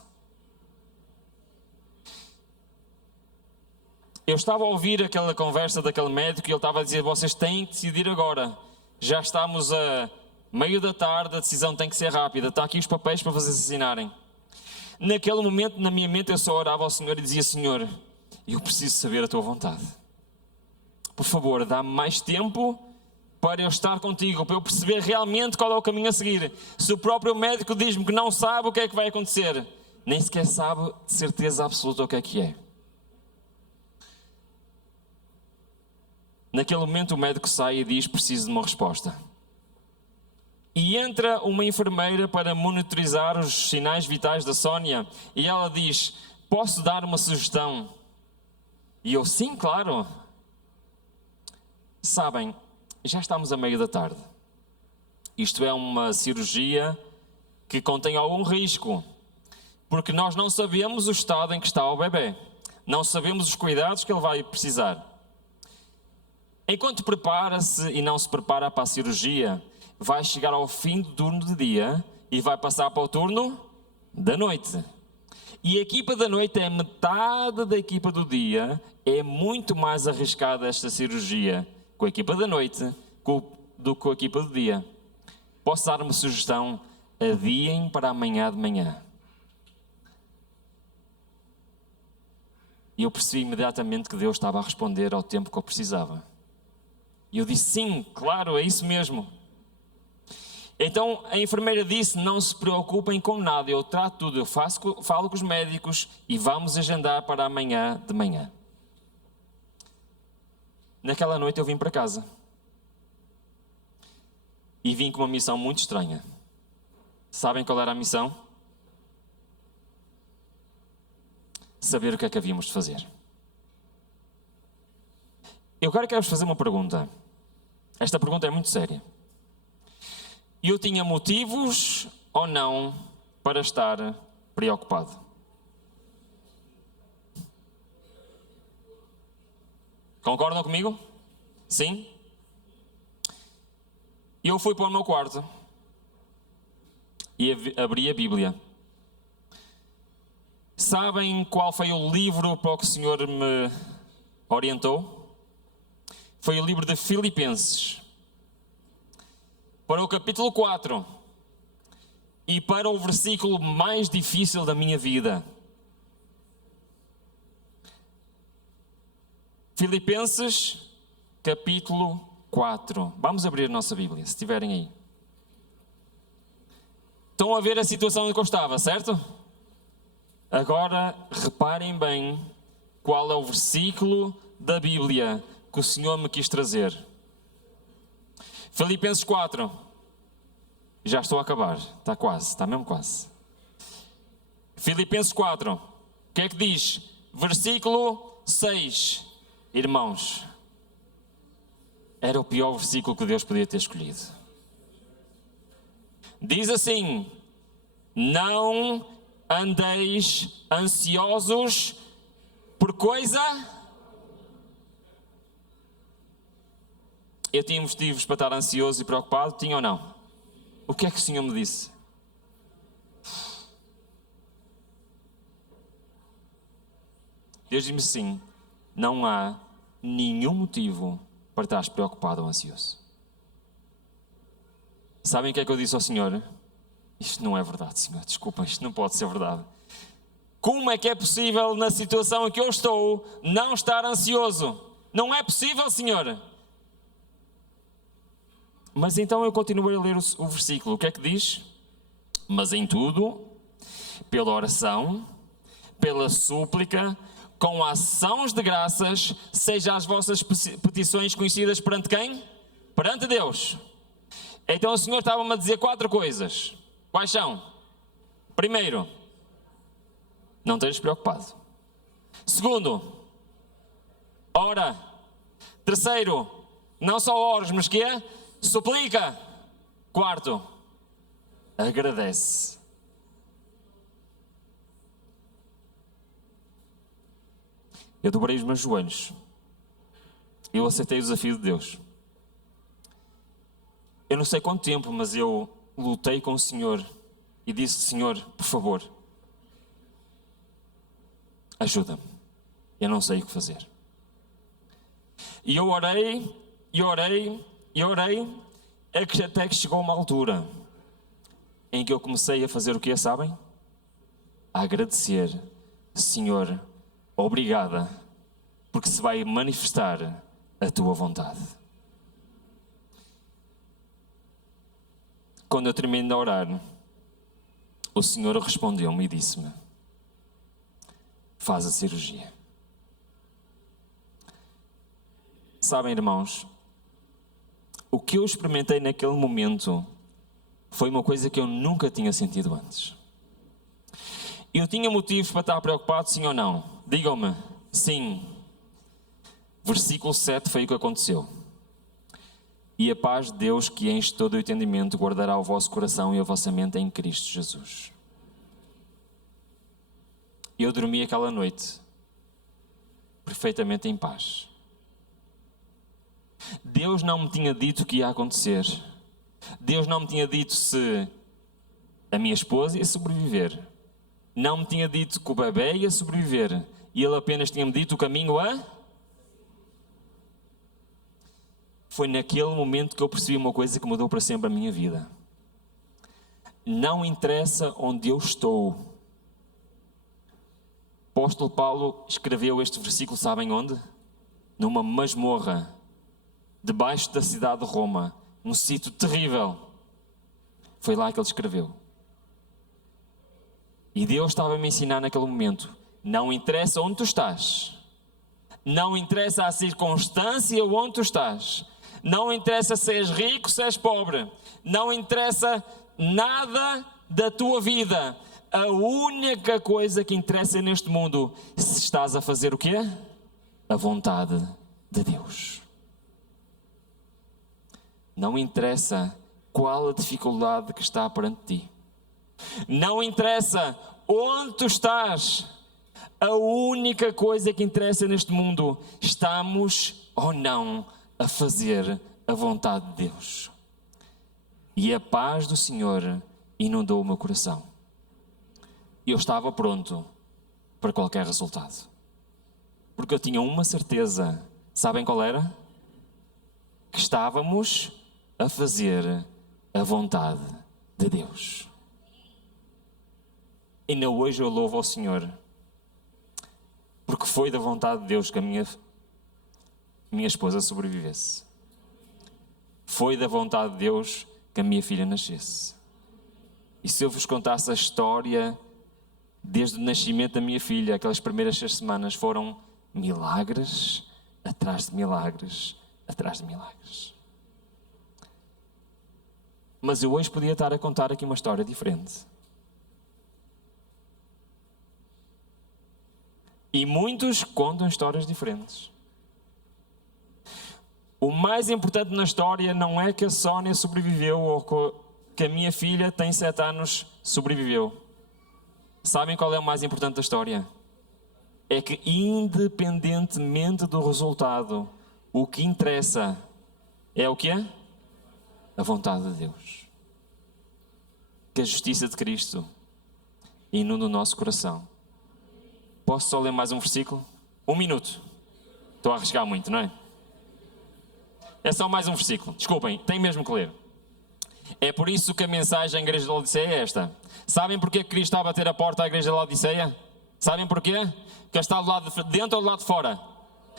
Eu estava a ouvir aquela conversa daquele médico e ele estava a dizer, vocês têm que decidir agora. Já estamos a meio da tarde, a decisão tem que ser rápida. Está aqui os papéis para vocês assinarem. Naquele momento, na minha mente, eu só orava ao Senhor e dizia, Senhor, eu preciso saber a tua vontade. Por favor, dá-me mais tempo para eu estar contigo, para eu perceber realmente qual é o caminho a seguir. Se o próprio médico diz-me que não sabe o que é que vai acontecer, nem sequer sabe de certeza absoluta o que é. Naquele momento o médico sai e diz, preciso de uma resposta. E entra uma enfermeira para monitorizar os sinais vitais da Sónia. E ela diz, posso dar uma sugestão? E eu, sim, claro. Sabem, já estamos a meio da tarde. Isto é uma cirurgia que contém algum risco. Porque nós não sabemos o estado em que está o bebê. Não sabemos os cuidados que ele vai precisar. Enquanto prepara-se e não se prepara para a cirurgia, vai chegar ao fim do turno de dia e vai passar para o turno da noite. E a equipa da noite é metade da equipa do dia, é muito mais arriscada esta cirurgia com a equipa da noite do que com a equipa do dia. Posso dar uma sugestão? Adiem para amanhã de manhã. E eu percebi imediatamente que Deus estava a responder ao tempo que eu precisava. E eu disse, sim, claro, é isso mesmo. Então a enfermeira disse, não se preocupem com nada, eu trato tudo, eu falo com os médicos e vamos agendar para amanhã de manhã. Naquela noite eu vim para casa. E vim com uma missão muito estranha. Sabem qual era a missão? Saber o que é que havíamos de fazer. Eu agora quero-vos fazer uma pergunta. Esta pergunta é muito séria. Eu tinha motivos ou não para estar preocupado? Concordam comigo? Sim? Eu fui para o meu quarto e abri a Bíblia. Sabem qual foi o livro para o que o Senhor me orientou? Foi o livro de Filipenses. Para o capítulo 4. E para o versículo mais difícil da minha vida. Filipenses, capítulo 4. Vamos abrir a nossa Bíblia, se estiverem aí. Estão a ver a situação em que eu estava, certo? Agora reparem bem qual é o versículo da Bíblia que o Senhor me quis trazer. Filipenses 4. Já estou a acabar. Está quase, está mesmo quase. Filipenses 4. O que é que diz? Versículo 6. Irmãos, era o pior versículo que Deus podia ter escolhido. Diz assim: não andeis ansiosos por coisa. Eu tinha motivos para estar ansioso e preocupado, tinha ou não? O que é que o Senhor me disse? Deus disse-me assim: não há nenhum motivo para estar preocupado ou ansioso. Sabem o que é que eu disse ao Senhor? Isto não é verdade, Senhor, desculpa, isto não pode ser verdade. Como é que é possível, na situação em que eu estou, não estar ansioso? Não é possível, Senhor. Mas então eu continuei a ler o versículo. O que é que diz? Mas em tudo, pela oração, pela súplica, com ações de graças, seja as vossas petições conhecidas perante quem? Perante Deus. Então o Senhor estava-me a dizer 4 coisas. Quais são? Primeiro, não estejas preocupado. Segundo, ora. Terceiro, não só ores, mas que é? Suplica. Quarto, agradece. Eu dobrei os meus joelhos. Eu aceitei o desafio de Deus. Eu não sei quanto tempo, mas eu lutei com o Senhor e disse: Senhor, por favor, ajuda-me. Eu não sei o que fazer. E eu orei, até que chegou uma altura em que eu comecei a fazer o que sabem? A agradecer: Senhor, obrigada, porque se vai manifestar a tua vontade. Quando eu terminei de orar, o Senhor respondeu-me e disse-me: faz a cirurgia. Sabem, irmãos, o que eu experimentei naquele momento foi uma coisa que eu nunca tinha sentido antes. Eu tinha motivos para estar preocupado, sim ou não? Digam-me, sim. Versículo 7 foi o que aconteceu. E a paz de Deus, que enche todo o entendimento, guardará o vosso coração e a vossa mente em Cristo Jesus. Eu dormi aquela noite perfeitamente em paz. Deus não me tinha dito o que ia acontecer. Deus não me tinha dito se a minha esposa ia sobreviver. Não me tinha dito que o bebê ia sobreviver. E Ele apenas tinha-me dito o caminho a... Foi naquele momento que eu percebi uma coisa que mudou para sempre a minha vida. Não interessa onde eu estou. O apóstolo Paulo escreveu este versículo, sabem onde? Numa masmorra, debaixo da cidade de Roma, num sítio terrível. Foi lá que ele escreveu. E Deus estava a me ensinar naquele momento: não interessa onde tu estás, não interessa a circunstância onde tu estás, não interessa se és rico, se és pobre, não interessa nada da tua vida. A única coisa que interessa neste mundo, se estás a fazer o quê? A vontade de Deus. Não interessa qual a dificuldade que está perante ti. Não interessa onde tu estás. A única coisa que interessa neste mundo, estamos ou não a fazer a vontade de Deus. E a paz do Senhor inundou o meu coração. Eu estava pronto para qualquer resultado. Porque eu tinha uma certeza. Sabem qual era? Que estávamos a fazer a vontade de Deus. E ainda hoje eu louvo ao Senhor, porque foi da vontade de Deus que a minha esposa sobrevivesse. Foi da vontade de Deus que a minha filha nascesse. E se eu vos contasse a história desde o nascimento da minha filha, aquelas primeiras 6 semanas foram milagres atrás de milagres, atrás de milagres. Mas eu hoje podia estar a contar aqui uma história diferente. E muitos contam histórias diferentes. O mais importante na história não é que a Sónia sobreviveu ou que a minha filha tem 7 anos sobreviveu. Sabem qual é o mais importante da história? É que independentemente do resultado, o que interessa é o quê? A vontade de Deus. Que a justiça de Cristo inunde o nosso coração. Posso só ler mais um versículo? 1 minuto. Estou a arriscar muito, não é? É só mais um versículo. Desculpem, tenho mesmo que ler. É por isso que a mensagem à igreja de Laodiceia é esta. Sabem porquê que Cristo está a bater a porta à igreja de Laodiceia? Sabem porquê? Porque está do lado de dentro ou do lado de fora?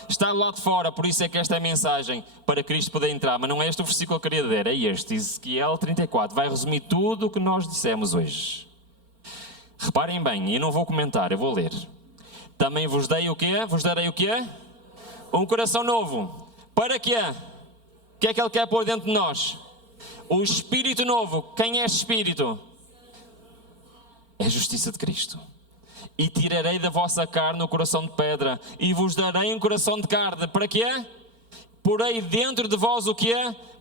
Está do lado de fora, por isso é que esta é a mensagem para Cristo poder entrar. Mas não é este o versículo que eu queria ler, é este, Ezequiel 34. Vai resumir tudo o que nós dissemos hoje. Reparem bem, e não vou comentar, eu vou ler. Também vos dei o quê? Vos darei o quê? Um coração novo. Para quê? O que é que Ele quer pôr dentro de nós? O Espírito novo. Quem é este Espírito? É a justiça de Cristo. E tirarei da vossa carne o coração de pedra e vos darei um coração de carne. Para quê? Porei dentro de vós o quê?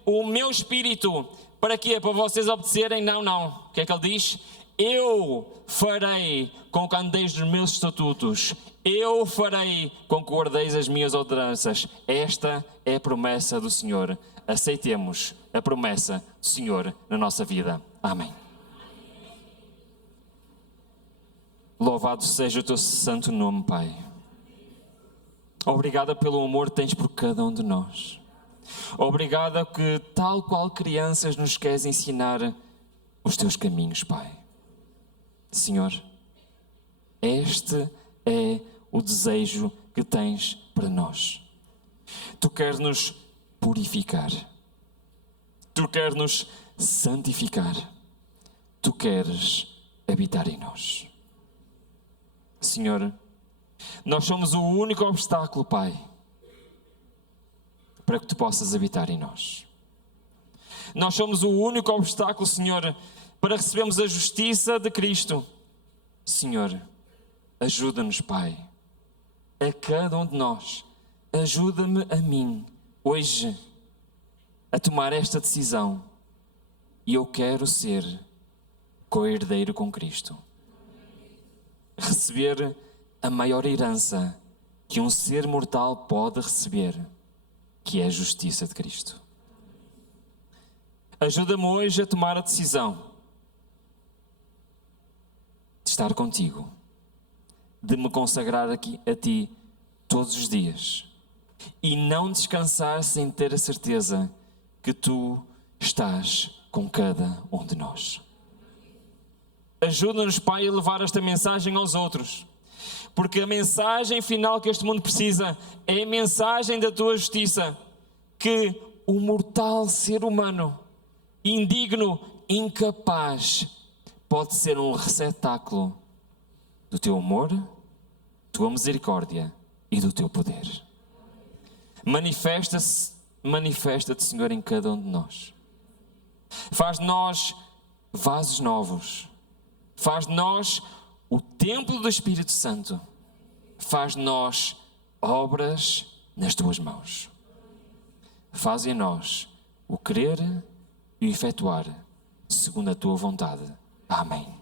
O meu Espírito. Para quê? Para vocês obedecerem? Não. O que é que Ele diz? Eu farei com que andeis nos meus estatutos. Eu farei com que guardeis as minhas ordenanças. Esta é a promessa do Senhor. Aceitemos a promessa do Senhor na nossa vida. Amém. Louvado seja o teu santo nome, Pai. Obrigada pelo amor que tens por cada um de nós. Obrigada que, tal qual crianças, nos queres ensinar os teus caminhos, Pai. Senhor, este é o desejo que tens para nós. Tu queres nos purificar. Tu queres nos santificar. Tu queres habitar em nós. Senhor, nós somos o único obstáculo, Pai, para que Tu possas habitar em nós. Nós somos o único obstáculo, Senhor, para recebermos a justiça de Cristo. Senhor, ajuda-nos, Pai, a cada um de nós. Ajuda-me a mim, hoje, a tomar esta decisão. E eu quero ser co-herdeiro com Cristo. Receber a maior herança que um ser mortal pode receber, que é a justiça de Cristo. Ajuda-me hoje a tomar a decisão de estar contigo, de me consagrar aqui a Ti todos os dias e não descansar sem ter a certeza que Tu estás com cada um de nós. Ajuda-nos, Pai, a levar esta mensagem aos outros, porque a mensagem final que este mundo precisa é a mensagem da Tua justiça, que o mortal ser humano, indigno, incapaz, pode ser um receptáculo do Teu amor, Tua misericórdia e do Teu poder. Manifesta-te, Senhor, em cada um de nós. Faz de nós vasos novos. Faz de nós o templo do Espírito Santo. Faz de nós obras nas Tuas mãos. Faz em nós o querer e o efetuar segundo a Tua vontade. Amém.